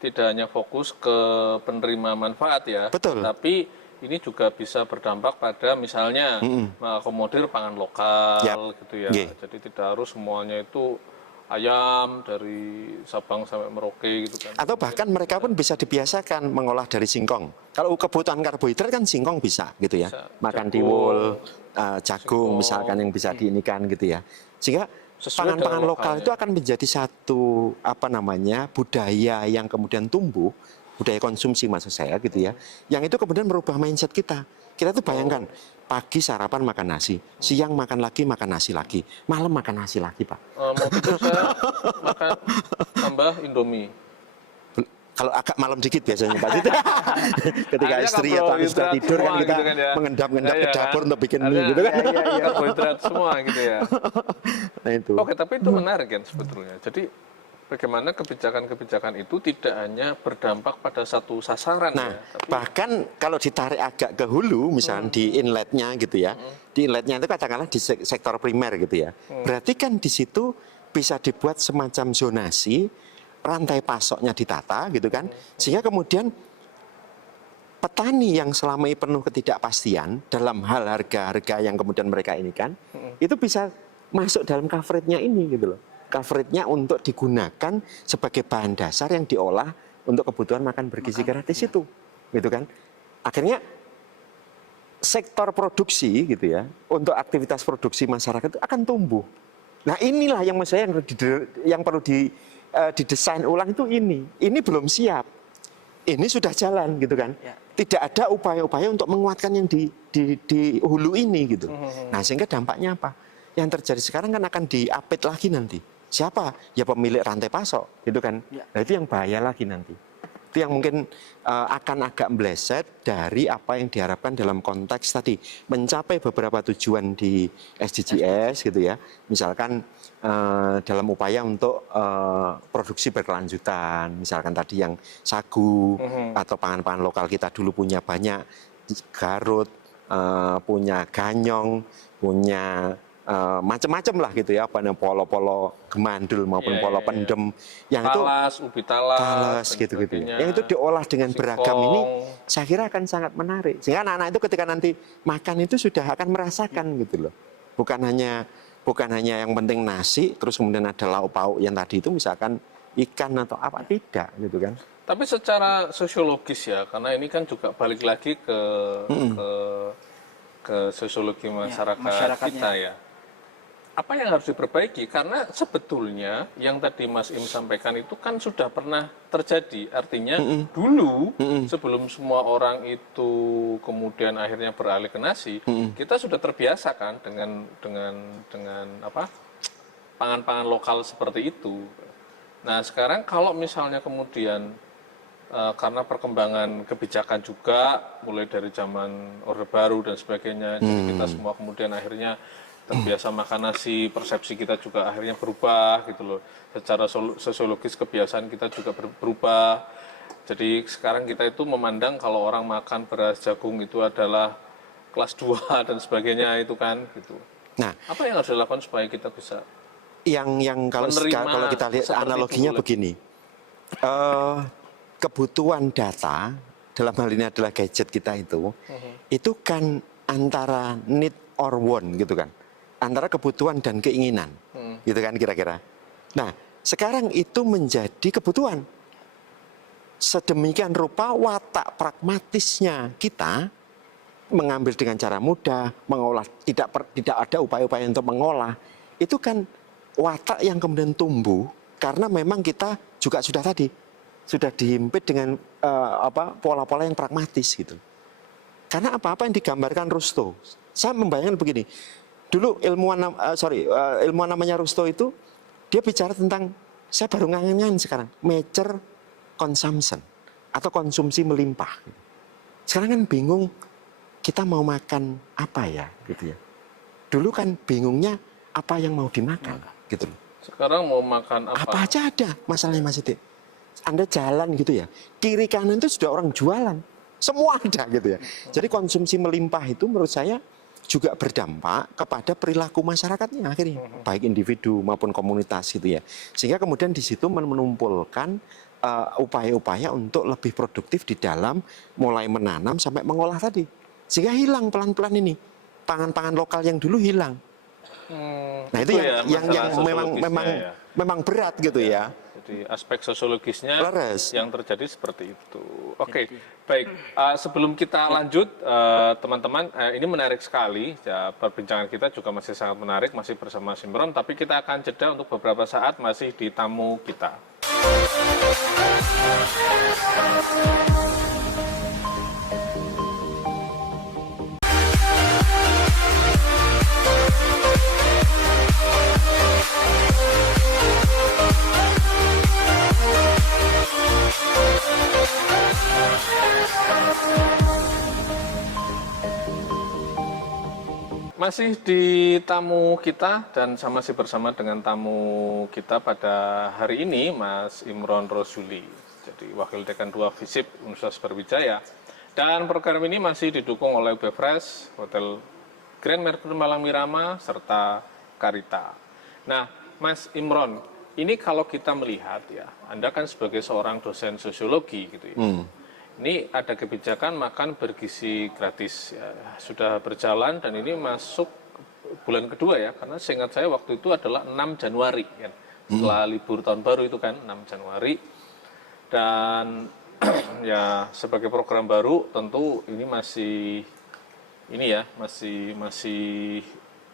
tidak hanya fokus ke penerima manfaat ya, Betul. tapi ini juga bisa berdampak pada misalnya mengakomodir pangan lokal Yap. gitu ya. Nggih. Jadi tidak harus semuanya itu ayam dari Sabang sampai Merauke gitu kan. Atau bahkan mereka pun bisa dibiasakan mengolah dari singkong. Kalau kebutuhan karbohidrat kan singkong bisa gitu ya. Bisa. Makan Jagung, tiwul, jagung singkong. misalkan yang bisa diinikan gitu ya. Sehingga Sesuai pangan-pangan dengan lokal lokalnya. itu akan menjadi satu budaya yang kemudian tumbuh, budaya konsumsi maksud saya gitu ya. Yang itu kemudian merubah mindset kita. Kita tuh bayangkan pagi sarapan makan nasi, siang makan nasi lagi, malam makan nasi lagi, Pak. Mau tidur saya makan tambah Indomie. Kalau agak malam dikit biasanya Pak. Ketika Akhirnya istri atau anak sudah karbohidrat tidur kan semua kita gitu kan ya. mengendap-endap Iya ke kan? dapur untuk bikin mie Akhirnya gitu kan. karbohidrat semua gitu ya. Nah itu. Oke, tapi itu menarik kan sebetulnya. Jadi bagaimana kebijakan-kebijakan itu tidak hanya berdampak pada satu sasaran Nah, ya, tapi bahkan kalau ditarik agak ke hulu, misalnya di inletnya gitu ya, di inletnya itu katakanlah di sektor primer gitu ya. Berarti kan di situ bisa dibuat semacam zonasi, rantai pasoknya ditata gitu kan, sehingga kemudian petani yang selama ini penuh ketidakpastian dalam hal harga-harga yang kemudian mereka ini kan, itu bisa masuk dalam coverage-nya ini gitu loh. Coverage-nya untuk digunakan sebagai bahan dasar yang diolah untuk kebutuhan makan bergizi gratis itu, gitu kan. Akhirnya sektor produksi gitu ya, untuk aktivitas produksi masyarakat itu akan tumbuh. Nah inilah yang menurut saya yang perlu didesain ulang itu ini. Ini belum siap. Ini sudah jalan gitu kan. Ya. Tidak ada upaya-upaya untuk menguatkan yang di hulu ini gitu. Nah sehingga dampaknya apa? Yang terjadi sekarang kan akan diapit lagi nanti. Siapa? Ya pemilik rantai pasok, gitu kan. Ya. Nah itu yang bahaya lagi nanti. Itu yang mungkin akan agak meleset dari apa yang diharapkan dalam konteks tadi. Mencapai beberapa tujuan di SDGs gitu ya. Misalkan dalam upaya untuk produksi berkelanjutan. Misalkan tadi yang sagu atau pangan-pangan lokal kita dulu punya banyak. Garut, punya ganyong, punya macam-macam lah gitu ya, apa namanya polo-polo gemandul maupun Iya, polo iya, iya. pendem yang itu talas, ubi talas, talas dan gitu-gitu ya. sebagainya. Yang itu diolah dengan beragam ini Singkong. saya kira akan sangat menarik. Sehingga anak-anak itu ketika nanti makan itu sudah akan merasakan gitu loh. Bukan hanya yang penting nasi terus kemudian ada lauk pauk yang tadi itu misalkan ikan atau apa tidak gitu kan. Tapi secara sosiologis ya, karena ini kan juga balik lagi ke sosiologi masyarakat masyarakatnya. kita ya. Apa yang harus diperbaiki? Karena sebetulnya yang tadi Mas Im sampaikan itu kan sudah pernah terjadi. Artinya dulu sebelum semua orang itu kemudian akhirnya beralih ke nasi, kita sudah terbiasa kan dengan apa pangan-pangan lokal seperti itu. Nah sekarang kalau misalnya kemudian karena perkembangan kebijakan juga mulai dari zaman Orde Baru dan sebagainya, jadi kita semua kemudian akhirnya terbiasa makan nasi, persepsi kita juga akhirnya berubah gitu loh. Secara sosiologis kebiasaan kita juga berubah. Jadi sekarang kita itu memandang kalau orang makan beras jagung itu adalah kelas 2 dan sebagainya itu kan gitu. Nah, Apa yang harus dilakukan supaya kita bisa yang kalau menerima kita lihat seperti analoginya itu lagi? begini. Kebutuhan data dalam hal ini adalah gadget kita itu kan antara need or want gitu kan. Antara kebutuhan dan keinginan, gitu kan kira-kira. Nah, sekarang itu menjadi kebutuhan. Sedemikian rupa watak pragmatisnya kita mengambil dengan cara mudah, mengolah tidak ada upaya-upaya untuk mengolah. Itu kan watak yang kemudian tumbuh karena memang kita juga sudah tadi sudah dihimpit dengan pola-pola yang pragmatis gitu. Karena apa-apa yang digambarkan Rusto, saya membayangkan begini. Dulu ilmuwan namanya Rusto itu dia bicara tentang, saya baru ngangen sekarang, mature consumption atau konsumsi melimpah. Sekarang kan bingung kita mau makan apa ya gitu ya. Dulu kan bingungnya apa yang mau dimakan gitu loh. Sekarang mau makan apa? Apa aja ada masalahnya Mas Dik. Anda jalan gitu ya, kiri kanan itu sudah orang jualan. Semua ada gitu ya. Jadi konsumsi melimpah itu menurut saya juga berdampak kepada perilaku masyarakatnya akhirnya. Baik individu maupun komunitas gitu ya. Sehingga kemudian di situ menumpulkan upaya-upaya untuk lebih produktif di dalam mulai menanam sampai mengolah tadi. Sehingga hilang pelan-pelan ini. Pangan-pangan lokal yang dulu hilang. Nah itu ya, yang memang berat gitu ya. Jadi aspek sosiologisnya Laras. yang terjadi seperti itu. Oke, baik. Sebelum kita lanjut, teman-teman, ini menarik sekali. Ya, perbincangan kita juga masih sangat menarik, masih bersama Imron. Tapi kita akan jeda untuk beberapa saat masih di tamu kita. Masih di tamu kita dan masih bersama dengan tamu kita pada hari ini, Mas Imron Rozuli, jadi Wakil Dekan 2 FISIP Universitas Brawijaya. Dan program ini masih didukung oleh Befresh, Hotel Grand Mercure Malang Mirama, serta Karita. Nah, Mas Imron, ini kalau kita melihat ya, Anda kan sebagai seorang dosen sosiologi gitu ya. Ini ada kebijakan makan bergizi gratis ya, sudah berjalan dan ini masuk bulan kedua ya, karena seingat saya waktu itu adalah 6 Januari kan, setelah libur tahun baru itu kan 6 Januari. Dan ya sebagai program baru tentu ini masih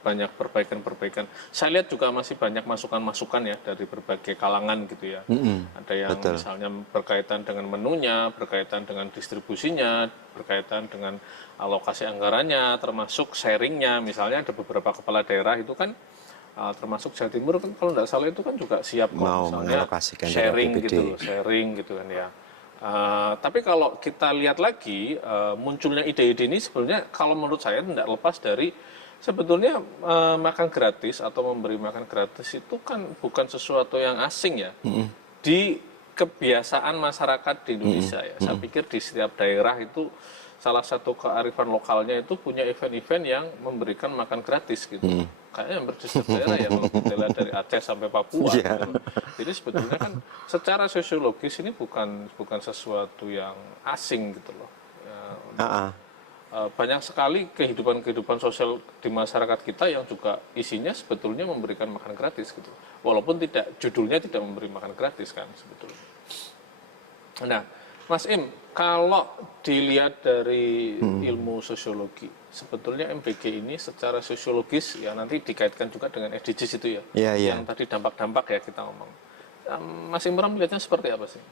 banyak perbaikan-perbaikan. Saya lihat juga masih banyak masukan-masukan ya dari berbagai kalangan gitu ya. Ada yang misalnya berkaitan dengan menunya, berkaitan dengan distribusinya, berkaitan dengan alokasi anggarannya, termasuk sharingnya. Misalnya ada beberapa kepala daerah itu kan, termasuk Jawa Timur kan kalau tidak salah itu kan juga siap kok misalnya sharing gitu kan ya. Tapi kalau kita lihat lagi munculnya ide-ide ini sebenarnya kalau menurut saya tidak lepas dari sebetulnya makan gratis atau memberi makan gratis itu kan bukan sesuatu yang asing ya di kebiasaan masyarakat di Indonesia ya. Saya pikir di setiap daerah itu salah satu kearifan lokalnya itu punya event-event yang memberikan makan gratis gitu. Kayaknya hampir di setiap daerah ya, kalau dari Aceh sampai Papua. Gitu. Jadi sebetulnya kan secara sosiologis ini bukan sesuatu yang asing gitu loh. Banyak sekali kehidupan sosial di masyarakat kita yang juga isinya sebetulnya memberikan makan gratis gitu. Walaupun judulnya tidak memberi makan gratis kan sebetulnya. Nah, Mas Im, kalau dilihat dari ilmu sosiologi, sebetulnya MBG ini secara sosiologis ya nanti dikaitkan juga dengan SDGs itu ya. Yang tadi dampak-dampak ya kita ngomong. Mas Imron melihatnya seperti apa sih?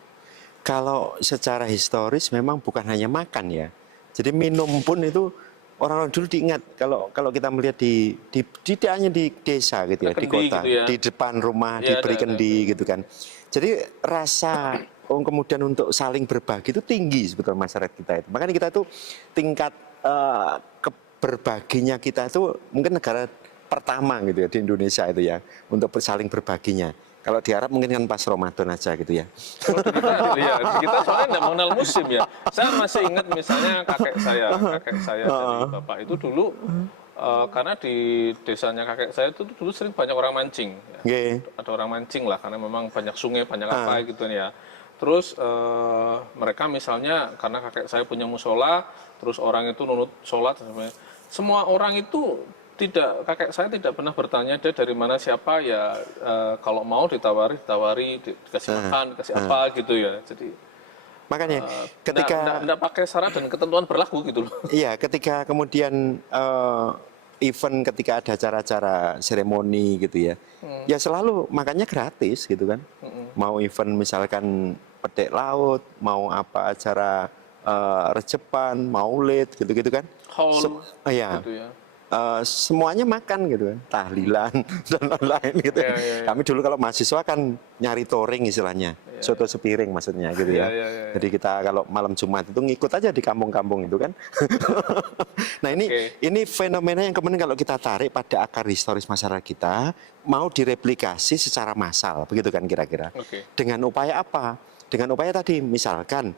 Kalau secara historis memang bukan hanya makan ya. Jadi minum pun itu orang-orang dulu diingat kalau kita melihat tidak hanya di desa gitu ya, di kota, gitu ya, di depan rumah ya, diberi kendi gitu kan. Jadi rasa kemudian untuk saling berbagi itu tinggi sebetulnya masyarakat kita itu. Makanya kita itu tingkat berbaginya kita itu mungkin negara pertama gitu ya di Indonesia itu ya untuk saling berbaginya. Kalau di Arab mungkin kan pas Ramadan aja gitu ya. Kita soalnya nggak mengenal musim ya. Saya masih ingat misalnya kakek saya dari bapak itu dulu, karena di desanya kakek saya itu dulu sering banyak orang mancing. Ya. Ada orang mancing lah, karena memang banyak sungai, banyak apa gitu ya. Terus mereka misalnya, karena kakek saya punya musola, terus orang itu nunut sholat, semua orang itu kakek saya tidak pernah bertanya dia dari mana siapa ya, kalau mau ditawari dikasih makan, dikasih apa gitu ya. Jadi makanya ketika tidak pakai syarat dan ketentuan berlaku gitu loh. Iya, ketika kemudian event ketika ada acara-acara seremoni gitu ya, ya selalu makannya gratis gitu kan. Mau event misalkan pedek laut, mau apa acara rejepan, maulid, gitu-gitu kan. Haul, Iya. gitu ya. Semuanya makan gitu kan, tahlilan dan lain-lain gitu. Iya, iya, iya. Kami dulu kalau mahasiswa kan nyari touring istilahnya, soto sepiring maksudnya gitu ya. Iya, iya, iya. Jadi kita kalau malam Jumat itu ngikut aja di kampung-kampung itu kan. Nah ini fenomena yang kemudian kalau kita tarik pada akar historis masyarakat kita mau direplikasi secara massal, begitu kan kira-kira. Oke. Dengan upaya apa? Dengan upaya tadi misalkan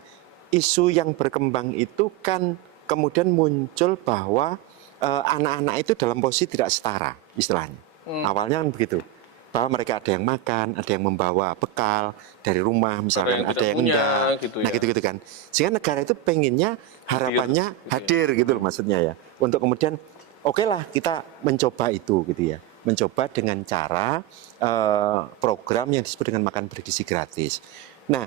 isu yang berkembang itu kan kemudian muncul bahwa anak-anak itu dalam posisi tidak setara istilahnya. Awalnya kan begitu. Bahwa mereka ada yang makan, ada yang membawa bekal dari rumah misalkan, ada yang enggak. Gitu Nah ya. gitu-gitu kan. Sehingga negara itu pengennya harapannya hadir gitu loh maksudnya ya. Untuk kemudian oke lah kita mencoba itu gitu ya. Mencoba dengan cara program yang disebut dengan makan bergizi gratis. Nah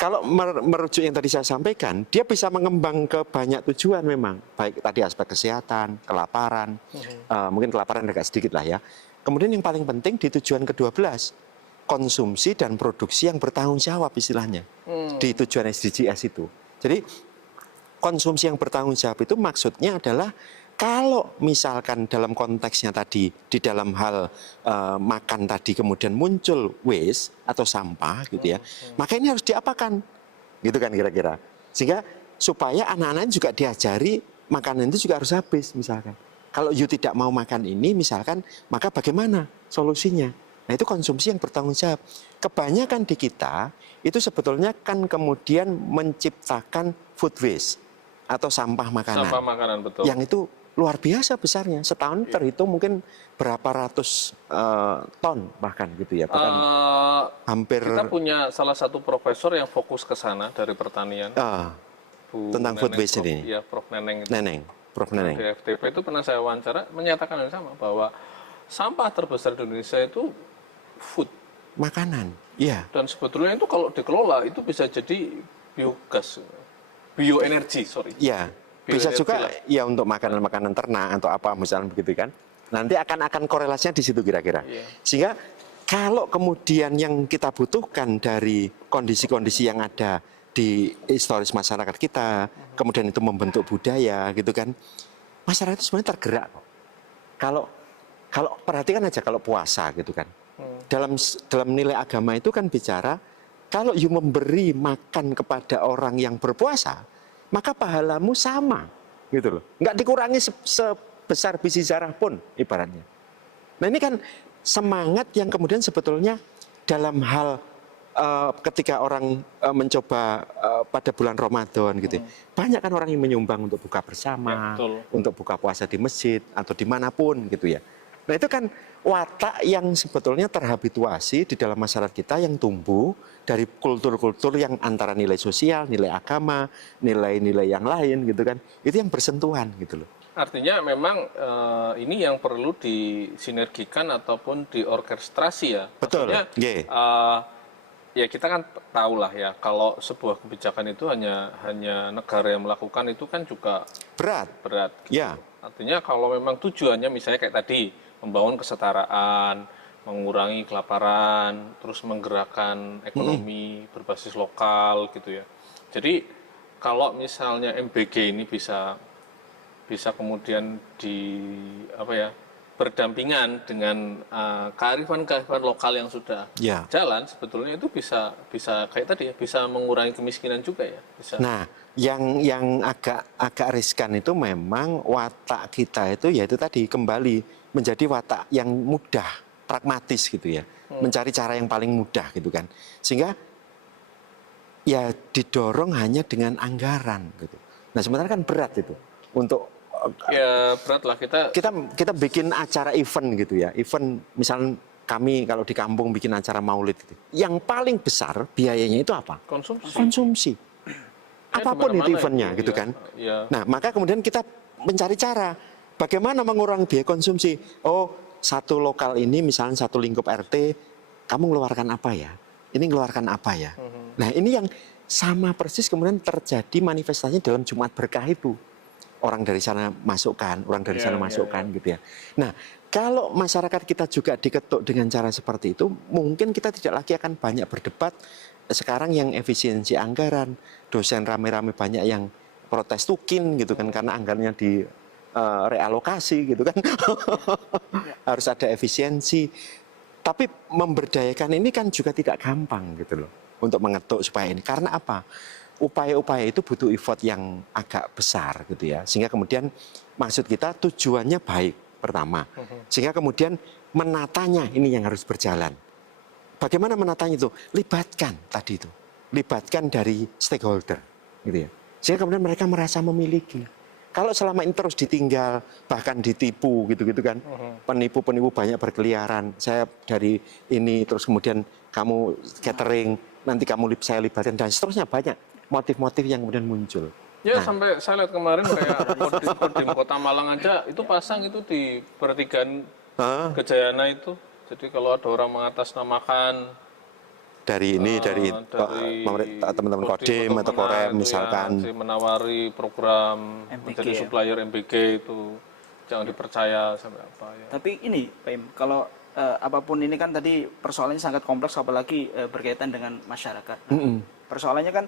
kalau merujuk yang tadi saya sampaikan, dia bisa mengembang ke banyak tujuan memang. Baik tadi aspek kesehatan, kelaparan, mungkin kelaparan agak sedikit lah ya. Kemudian yang paling penting di tujuan ke-12, konsumsi dan produksi yang bertanggung jawab istilahnya. Di tujuan SDGs itu. Jadi konsumsi yang bertanggung jawab itu maksudnya adalah kalau misalkan dalam konteksnya tadi di dalam hal makan tadi kemudian muncul waste atau sampah gitu ya, maka ini harus diapakan, gitu kan kira-kira. Sehingga supaya anak-anak juga diajari makanan itu juga harus habis misalkan. Kalau you tidak mau makan ini misalkan, maka bagaimana solusinya? Nah itu konsumsi yang bertanggung jawab. Kebanyakan di kita itu sebetulnya kan kemudian menciptakan food waste atau sampah makanan. Sampah makanan, betul. Yang itu luar biasa besarnya. Setahun terhitung mungkin berapa ratus ton bahkan gitu ya. Bahkan hampir Kita punya salah satu profesor yang fokus ke sana dari pertanian. Bu tentang food Neneng, waste ini. Iya, Prof. Neneng. Prof. Neneng. Di FTP itu pernah saya wawancara menyatakan yang sama bahwa sampah terbesar di Indonesia itu food. Makanan, iya. Dan sebetulnya itu kalau dikelola itu bisa jadi biogas, bioenergi, sorry. Iya. Bisa Bioenergi juga lah. ya untuk makanan-makanan ternak atau apa misalnya begitu kan. Nanti akan korelasinya di situ kira-kira. Iya. Sehingga kalau kemudian yang kita butuhkan dari kondisi-kondisi yang ada di historis masyarakat kita, kemudian itu membentuk budaya gitu kan. Masyarakat itu sebenarnya tergerak kok. Kalau perhatikan aja kalau puasa gitu kan. Dalam nilai agama itu kan bicara kalau you memberi makan kepada orang yang berpuasa, maka pahalamu sama gitu loh. Nggak dikurangi sebesar biji zarah pun ibaratnya. Nah ini kan semangat yang kemudian sebetulnya dalam hal ketika orang mencoba pada bulan Ramadan gitu. Banyak kan orang yang menyumbang untuk buka bersama, Ya, untuk buka puasa di masjid atau dimanapun gitu ya. Nah itu kan watak yang sebetulnya terhabituasi di dalam masyarakat kita yang tumbuh dari kultur-kultur yang antara nilai sosial, nilai agama, nilai-nilai yang lain gitu kan. Itu yang bersentuhan gitu loh. Artinya memang ini yang perlu disinergikan ataupun diorkestrasi ya. Betul. Maksudnya, ya kita kan tahu lah ya kalau sebuah kebijakan itu hanya negara yang melakukan itu kan juga berat. Ya. Artinya kalau memang tujuannya misalnya kayak tadi membangun kesetaraan, mengurangi kelaparan, terus menggerakkan ekonomi berbasis lokal gitu ya. Jadi kalau misalnya MBG ini bisa kemudian berdampingan dengan kearifan-kearifan lokal yang sudah jalan, sebetulnya itu bisa kayak tadi ya, bisa mengurangi kemiskinan juga ya. Bisa. Nah, yang agak riskan itu memang watak kita itu yaitu tadi kembali menjadi watak yang mudah, pragmatis gitu ya, mencari cara yang paling mudah gitu kan, sehingga ya didorong hanya dengan anggaran gitu. Nah sementara kan berat itu untuk ya berat lah kita bikin acara event gitu ya, event misalnya kami kalau di kampung bikin acara maulid gitu, yang paling besar biayanya itu apa? Konsumsi. Apapun itu eventnya gitu kan. Ya. Nah maka kemudian kita mencari cara bagaimana mengurangi biaya konsumsi. Oh satu lokal ini misalnya satu lingkup RT kamu mengeluarkan apa ya? Ini mengeluarkan apa ya? Nah ini yang sama persis kemudian terjadi manifestasinya dalam Jumat Berkah itu. Orang dari sana masukkan, orang dari sana masukkan gitu ya. Nah, Kalau masyarakat kita juga diketuk dengan cara seperti itu, mungkin kita tidak lagi akan banyak berdebat. Sekarang yang efisiensi anggaran, dosen rame-rame banyak yang protes tukin gitu kan, karena anggarannya di realokasi gitu kan. Harus ada efisiensi. Tapi memberdayakan ini kan juga tidak gampang gitu loh untuk mengetuk supaya ini. Karena apa? Upaya-upaya itu butuh effort yang agak besar gitu ya. Sehingga kemudian maksud kita tujuannya baik pertama. Sehingga kemudian menatanya ini yang harus berjalan. Bagaimana menatanya itu? Libatkan tadi itu. Libatkan dari stakeholder gitu ya. Sehingga kemudian mereka merasa memiliki. Kalau selama ini terus ditinggal, bahkan ditipu gitu-gitu kan. Penipu-penipu banyak berkeliaran. Saya dari ini terus kemudian kamu catering, nanti saya libatkan dan seterusnya banyak motif-motif yang kemudian muncul. Ya sampai saya lihat kemarin kayak Kodim Kota Malang aja itu pasang itu di pertigaan Gejayana itu. Jadi kalau ada orang mengatasnamakan dari ini dari teman-teman Kodim atau Korem misalkan menawari program MBG menjadi supplier MBG itu jangan dipercaya sampai apa ya. Tapi ini Pak Im, kalau apapun ini kan tadi persoalannya sangat kompleks apalagi berkaitan dengan masyarakat. Persoalannya kan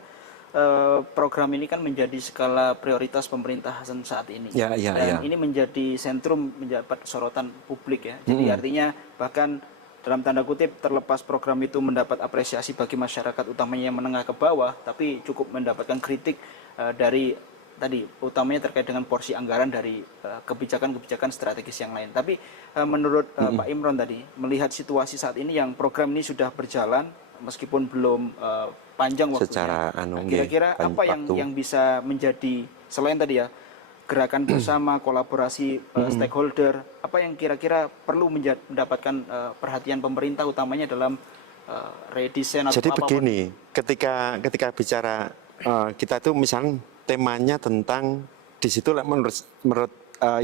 program ini kan menjadi skala prioritas pemerintah saat ini. Dan ini menjadi sentrum mendapat sorotan publik ya. Jadi artinya bahkan dalam tanda kutip terlepas program itu mendapat apresiasi bagi masyarakat utamanya yang menengah ke bawah, tapi cukup mendapatkan kritik dari tadi utamanya terkait dengan porsi anggaran dari kebijakan-kebijakan strategis yang lain. Tapi menurut Pak Imron tadi melihat situasi saat ini yang program ini sudah berjalan meskipun belum panjang waktunya. Secara kira-kira apa yang bisa menjadi selain tadi ya gerakan bersama, kolaborasi stakeholder, apa yang kira-kira perlu mendapatkan perhatian pemerintah utamanya dalam redesign atau jadi apapun? Begini, ketika bicara kita itu misalnya temanya tentang di situ menurut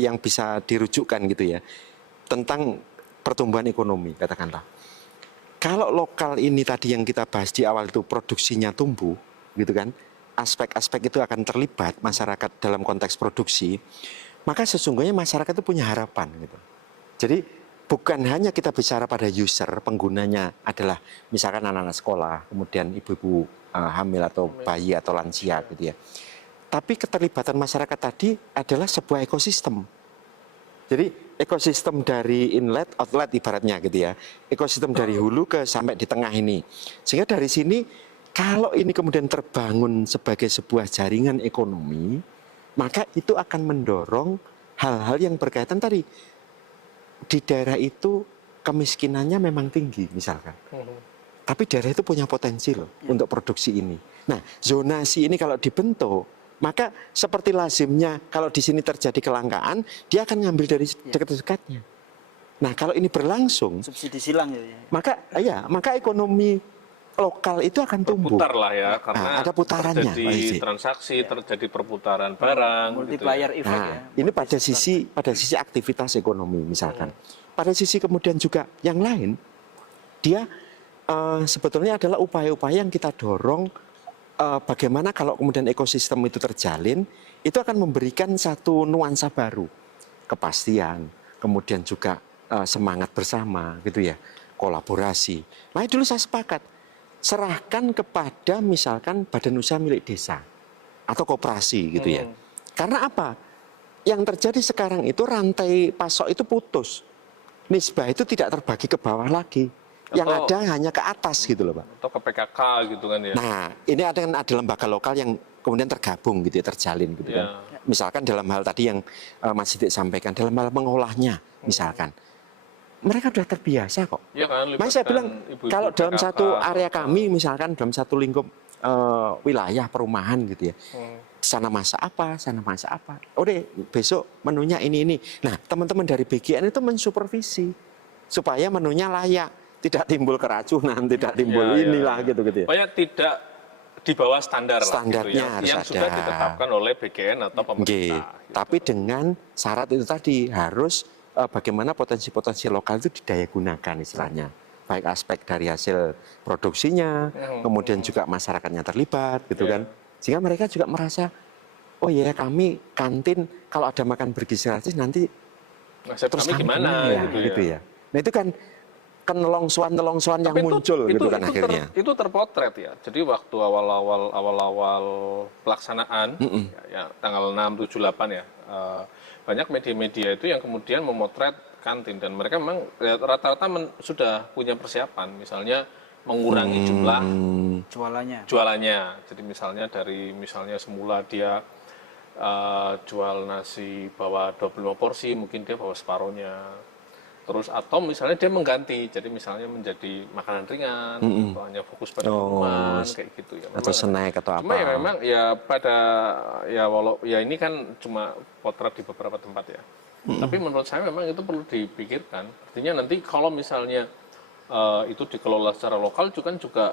yang bisa dirujukkan gitu ya, tentang pertumbuhan ekonomi katakanlah. Kalau lokal ini tadi yang kita bahas di awal itu produksinya tumbuh gitu kan, aspek-aspek itu akan terlibat masyarakat dalam konteks produksi, maka sesungguhnya masyarakat itu punya harapan gitu. Jadi bukan hanya kita bicara pada user, penggunanya adalah misalkan anak-anak sekolah, kemudian ibu-ibu hamil atau bayi atau lansia gitu ya. Tapi keterlibatan masyarakat tadi adalah sebuah ekosistem. Jadi ekosistem dari inlet, outlet ibaratnya gitu ya. Ekosistem dari hulu ke sampai di tengah ini. Sehingga dari sini kalau ini kemudian terbangun sebagai sebuah jaringan ekonomi, maka itu akan mendorong hal-hal yang berkaitan tadi. Di daerah itu kemiskinannya memang tinggi misalkan. Tapi daerah itu punya potensi loh untuk produksi ini. Nah, zonasi ini kalau dibentuk, maka seperti lazimnya kalau di sini terjadi kelangkaan, dia akan ngambil dari dekat-dekatnya. Nah, kalau ini berlangsung, subsidi silang ya. Maka ekonomi lokal itu akan tumbuh. Berputar lah ya, karena ada putarannya. terjadi transaksi, terjadi perputaran barang. Multiplier gitu ya. effect ya. Ini pada sisi aktivitas ekonomi misalkan. Pada sisi kemudian juga yang lain, dia sebetulnya adalah upaya-upaya yang kita dorong bagaimana kalau kemudian ekosistem itu terjalin, itu akan memberikan satu nuansa baru, kepastian, kemudian juga semangat bersama gitu ya, kolaborasi. Makanya dulu saya sepakat, serahkan kepada misalkan badan usaha milik desa atau koperasi gitu ya. Karena apa? Yang terjadi sekarang itu rantai pasok itu putus. Nisbah itu tidak terbagi ke bawah lagi. Yang ada hanya ke atas gitu loh Pak. Atau ke PKK gitu kan ya. Nah ini ada lembaga lokal yang kemudian tergabung gitu ya, terjalin gitu kan. Misalkan dalam hal tadi yang Mas Sidik sampaikan, dalam hal mengolahnya misalkan. Mereka sudah terbiasa kok. Ya kan, makanya saya bilang kalau dalam satu area kami misalkan dalam satu lingkup wilayah perumahan gitu ya, sana masak apa, sana masak apa. Udah besok menunya ini. Nah teman-teman dari BGN itu mensupervisi supaya menunya layak, tidak timbul keracunan, tidak timbul inilah gitu ya. Supaya tidak di bawah standar standarnya lah, harus gitu ya, yang ada. Sudah ditetapkan oleh BGN atau pemerintah. Gitu. Tapi dengan syarat itu tadi harus bagaimana potensi-potensi lokal itu didaya gunakan istilahnya. Baik aspek dari hasil produksinya, kemudian juga masyarakatnya terlibat gitu kan. Sehingga mereka juga merasa, oh ya kami kantin kalau ada makan bergizi gratis nanti Nasib Terus kami gimana ya, gitu gitu ya. ya. Nah itu kan nelongsoan yang Tapi muncul gitu kan akhirnya. itu terpotret ya. Jadi waktu awal-awal pelaksanaan ya, tanggal 6, 7, 8 ya. Banyak media-media itu yang kemudian memotret kantin dan mereka memang ya, rata-rata sudah punya persiapan. Misalnya mengurangi jumlah jualannya. Jadi misalnya semula dia jual nasi bawa 25 porsi, mungkin dia bawa separohnya. Terus atau misalnya dia mengganti, jadi misalnya menjadi makanan ringan, atau hanya fokus pada minuman, kayak gitu ya. Atau snack atau apa. Cuma ya memang ya ya ini kan cuma potret di beberapa tempat ya. Tapi menurut saya memang itu perlu dipikirkan. Artinya nanti kalau misalnya itu dikelola secara lokal juga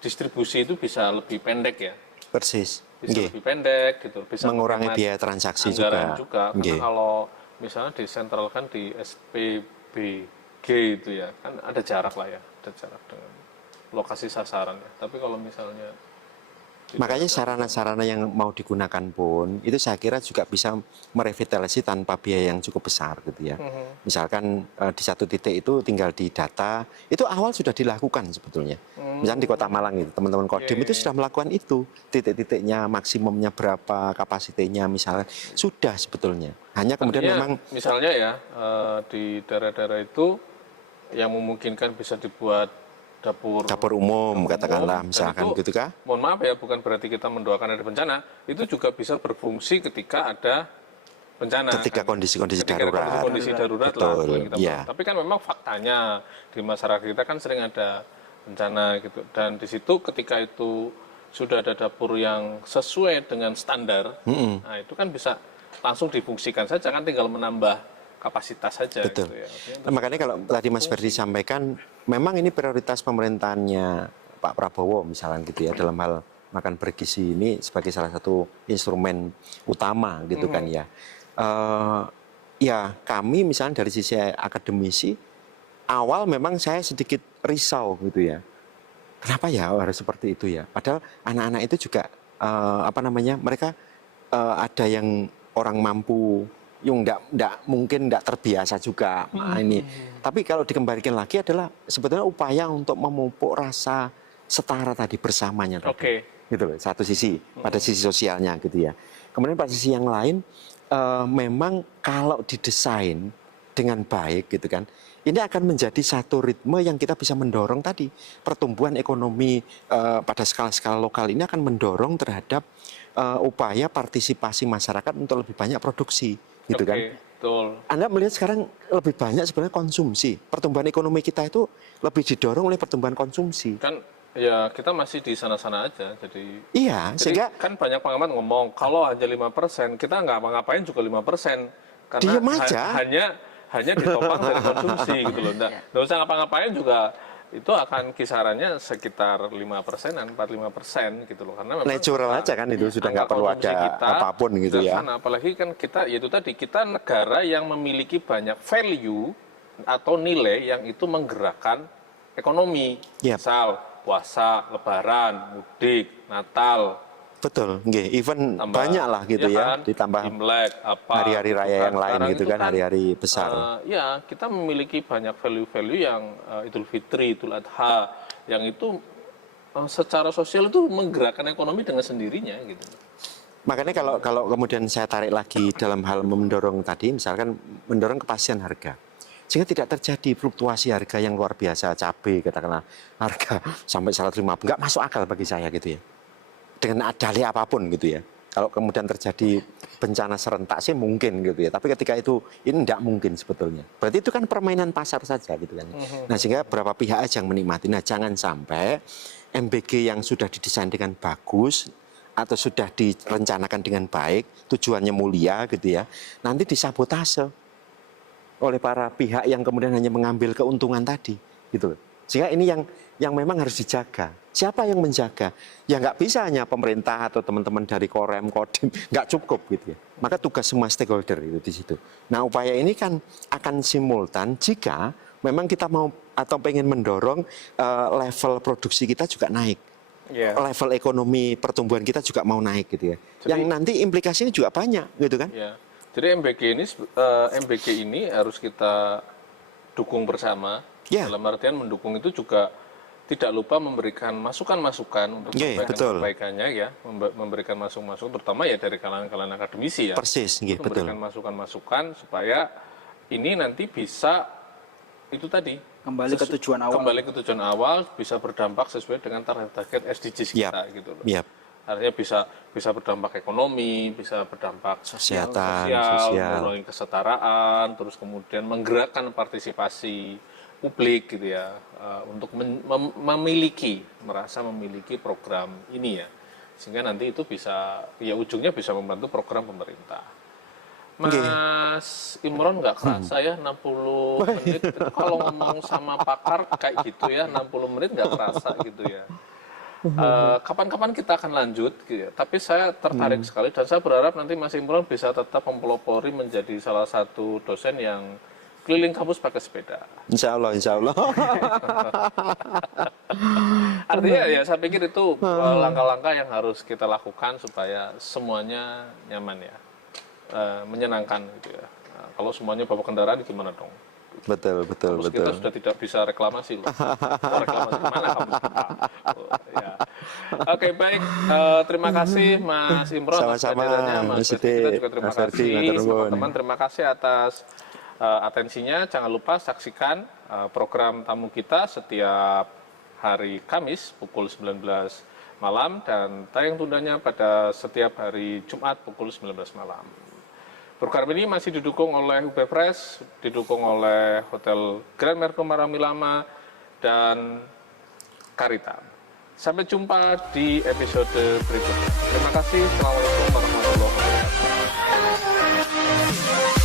distribusi itu bisa lebih pendek ya. Persis. Bisa lebih pendek gitu, bisa mengurangi biaya transaksi anggaran juga. Karena Nggih. kalau misalnya disentralkan di SPBG itu ya, kan ada jarak lah ya, ada jarak dengan lokasi sasaran ya. Tapi kalau misalnya Makanya sarana-sarana yang mau digunakan pun itu saya kira juga bisa merevitalisasi tanpa biaya yang cukup besar gitu ya. Misalkan di satu titik itu tinggal di data, itu awal sudah dilakukan sebetulnya. Misalnya di Kota Malang itu teman-teman Kodim itu sudah melakukan itu, titik-titiknya maksimumnya berapa, kapasitinya misalnya sudah sebetulnya. Hanya kemudian artinya, memang misalnya ya di daerah-daerah itu yang memungkinkan bisa dibuat dapur umum katakanlah dan misalkan itu, gitu kah? mohon maaf ya, bukan berarti kita mendoakan ada bencana, itu juga bisa berfungsi ketika ada bencana. Ketika kondisi-kondisi darurat. Kondisi darurat Betul, lah. Bukan kita ya. Tapi kan memang faktanya di masyarakat kita kan sering ada bencana gitu. Dan di situ ketika itu sudah ada dapur yang sesuai dengan standar, nah itu kan bisa langsung difungsikan saja, kan tinggal menambah kapasitas saja. Betul. Gitu ya. Nah, makanya kalau tadi Mas Ferdi sampaikan, memang ini prioritas pemerintahannya Pak Prabowo misalnya gitu ya, dalam hal makan bergizi ini sebagai salah satu instrumen utama gitu kan ya. Ya kami misalnya dari sisi akademisi, awal memang saya sedikit risau gitu ya. Kenapa ya harus seperti itu ya? Padahal anak-anak itu juga mereka ada yang orang mampu yang mungkin tidak terbiasa juga ini. Tapi kalau dikembalikan lagi adalah sebetulnya upaya untuk memupuk rasa setara tadi bersamanya tadi. Gitu loh, satu sisi pada sisi sosialnya gitu ya. Kemudian pada sisi yang lain memang kalau didesain dengan baik gitu kan, ini akan menjadi satu ritme yang kita bisa mendorong tadi pertumbuhan ekonomi pada skala-skala lokal ini akan mendorong terhadap upaya partisipasi masyarakat untuk lebih banyak produksi. Gitu kan? Betul. Anda melihat sekarang lebih banyak sebenarnya konsumsi. Pertumbuhan ekonomi kita itu lebih didorong oleh pertumbuhan konsumsi. Kan ya kita masih di sana-sana aja. Jadi sehingga kan banyak pengamat ngomong kalau hanya 5%, kita nggak apa-ngapain juga 5%. Karena diam aja. hanya ditopang dari konsumsi gitu loh. Nggak usah ngapa-ngapain juga itu akan kisarannya sekitar 5%-an, 4-5% gitu loh. Karena memang natural aja kan itu sudah nggak perlu ada apapun gitu ya. Apalagi kan kita, yaitu tadi, kita negara yang memiliki banyak value atau nilai yang itu menggerakkan ekonomi. Misal puasa, lebaran, mudik, Natal. Betul, even banyak lah gitu ya, ditambah Imlek, hari-hari raya yang lain gitu kan, hari-hari besar. Ya, kita memiliki banyak value-value yang Idul Fitri, Idul Adha, yang itu secara sosial itu menggerakkan ekonomi dengan sendirinya gitu. Makanya kalau kemudian saya tarik lagi dalam hal mendorong tadi, misalkan mendorong kepastian harga. Sehingga tidak terjadi fluktuasi harga yang luar biasa, cabai katakanlah harga sampai 150, nggak masuk akal bagi saya gitu ya. Dengan dalih apapun gitu ya. Kalau kemudian terjadi bencana serentak sih mungkin gitu ya. Tapi ketika itu ini tidak mungkin sebetulnya. Berarti itu kan permainan pasar saja gitu kan. Nah sehingga beberapa pihak aja yang menikmati. Nah jangan sampai MBG yang sudah didesain dengan bagus atau sudah direncanakan dengan baik, tujuannya mulia gitu ya, nanti disabotase oleh para pihak yang kemudian hanya mengambil keuntungan tadi gitu loh. Sehingga ini yang memang harus dijaga. Siapa yang menjaga? Ya nggak bisa hanya pemerintah atau teman-teman dari Korem, Kodim, nggak cukup gitu ya. Maka tugas semua stakeholder itu di situ. Nah upaya ini kan akan simultan jika memang kita mau atau pengen mendorong level produksi kita juga naik. Level ekonomi pertumbuhan kita juga mau naik gitu ya. Jadi, yang nanti implikasinya juga banyak gitu kan. Jadi MBG ini harus kita dukung bersama. Ya. Dalam artian mendukung itu juga tidak lupa memberikan masukan-masukan untuk Nggih, betul. perbaikannya ya, memberikan masukan-masukan terutama ya dari kalangan-kalangan akademisi ya. Persis, nggih, betul. Memberikan masukan-masukan supaya ini nanti bisa itu tadi Kembali ke tujuan awal. Kembali ke tujuan awal bisa berdampak sesuai dengan target SDGs kita gitu loh. Yap. Artinya bisa berdampak ekonomi, bisa berdampak Kesehatan, sosial, sosial. mengurangi kesetaraan, terus kemudian menggerakkan partisipasi publik gitu ya, untuk merasa memiliki program ini ya, sehingga nanti itu bisa ya ujungnya bisa membantu program pemerintah. Mas Imron nggak kerasa ya 60 menit kalau ngomong sama pakar kayak gitu ya 60 menit nggak kerasa gitu ya. Kapan-kapan kita akan lanjut gitu ya. Tapi saya tertarik sekali dan saya berharap nanti Mas Imron bisa tetap mempelopori menjadi salah satu dosen yang keliling kampus pakai sepeda. Insya Allah, insya Allah. Artinya ya saya pikir itu langkah-langkah yang harus kita lakukan supaya semuanya nyaman ya, menyenangkan gitu ya. Nah, kalau semuanya bawa kendaraan gimana dong? Betul, betul, Kampus betul. kita sudah tidak bisa reklamasi loh. Oh, reklamasi kemana kampus kita? Oh, ya. Oke baik, terima kasih Mas Imron atas Sama-sama, kehadirannya. Mas Mas Ferdi, kita Sidik, juga terima Mas Ferdi, kasih. matur nuwun. Teman-teman terima kasih atas atensinya. Jangan lupa saksikan program tamu kita setiap hari Kamis pukul 19 malam dan tayang tundanya pada setiap hari Jumat pukul 19 malam. Program ini masih didukung oleh UB Fresh, didukung oleh Hotel Grand Mercure Marami Lama, dan Karita. Sampai jumpa di episode berikutnya. Terima kasih. Assalamualaikum warahmatullahi wabarakatuh.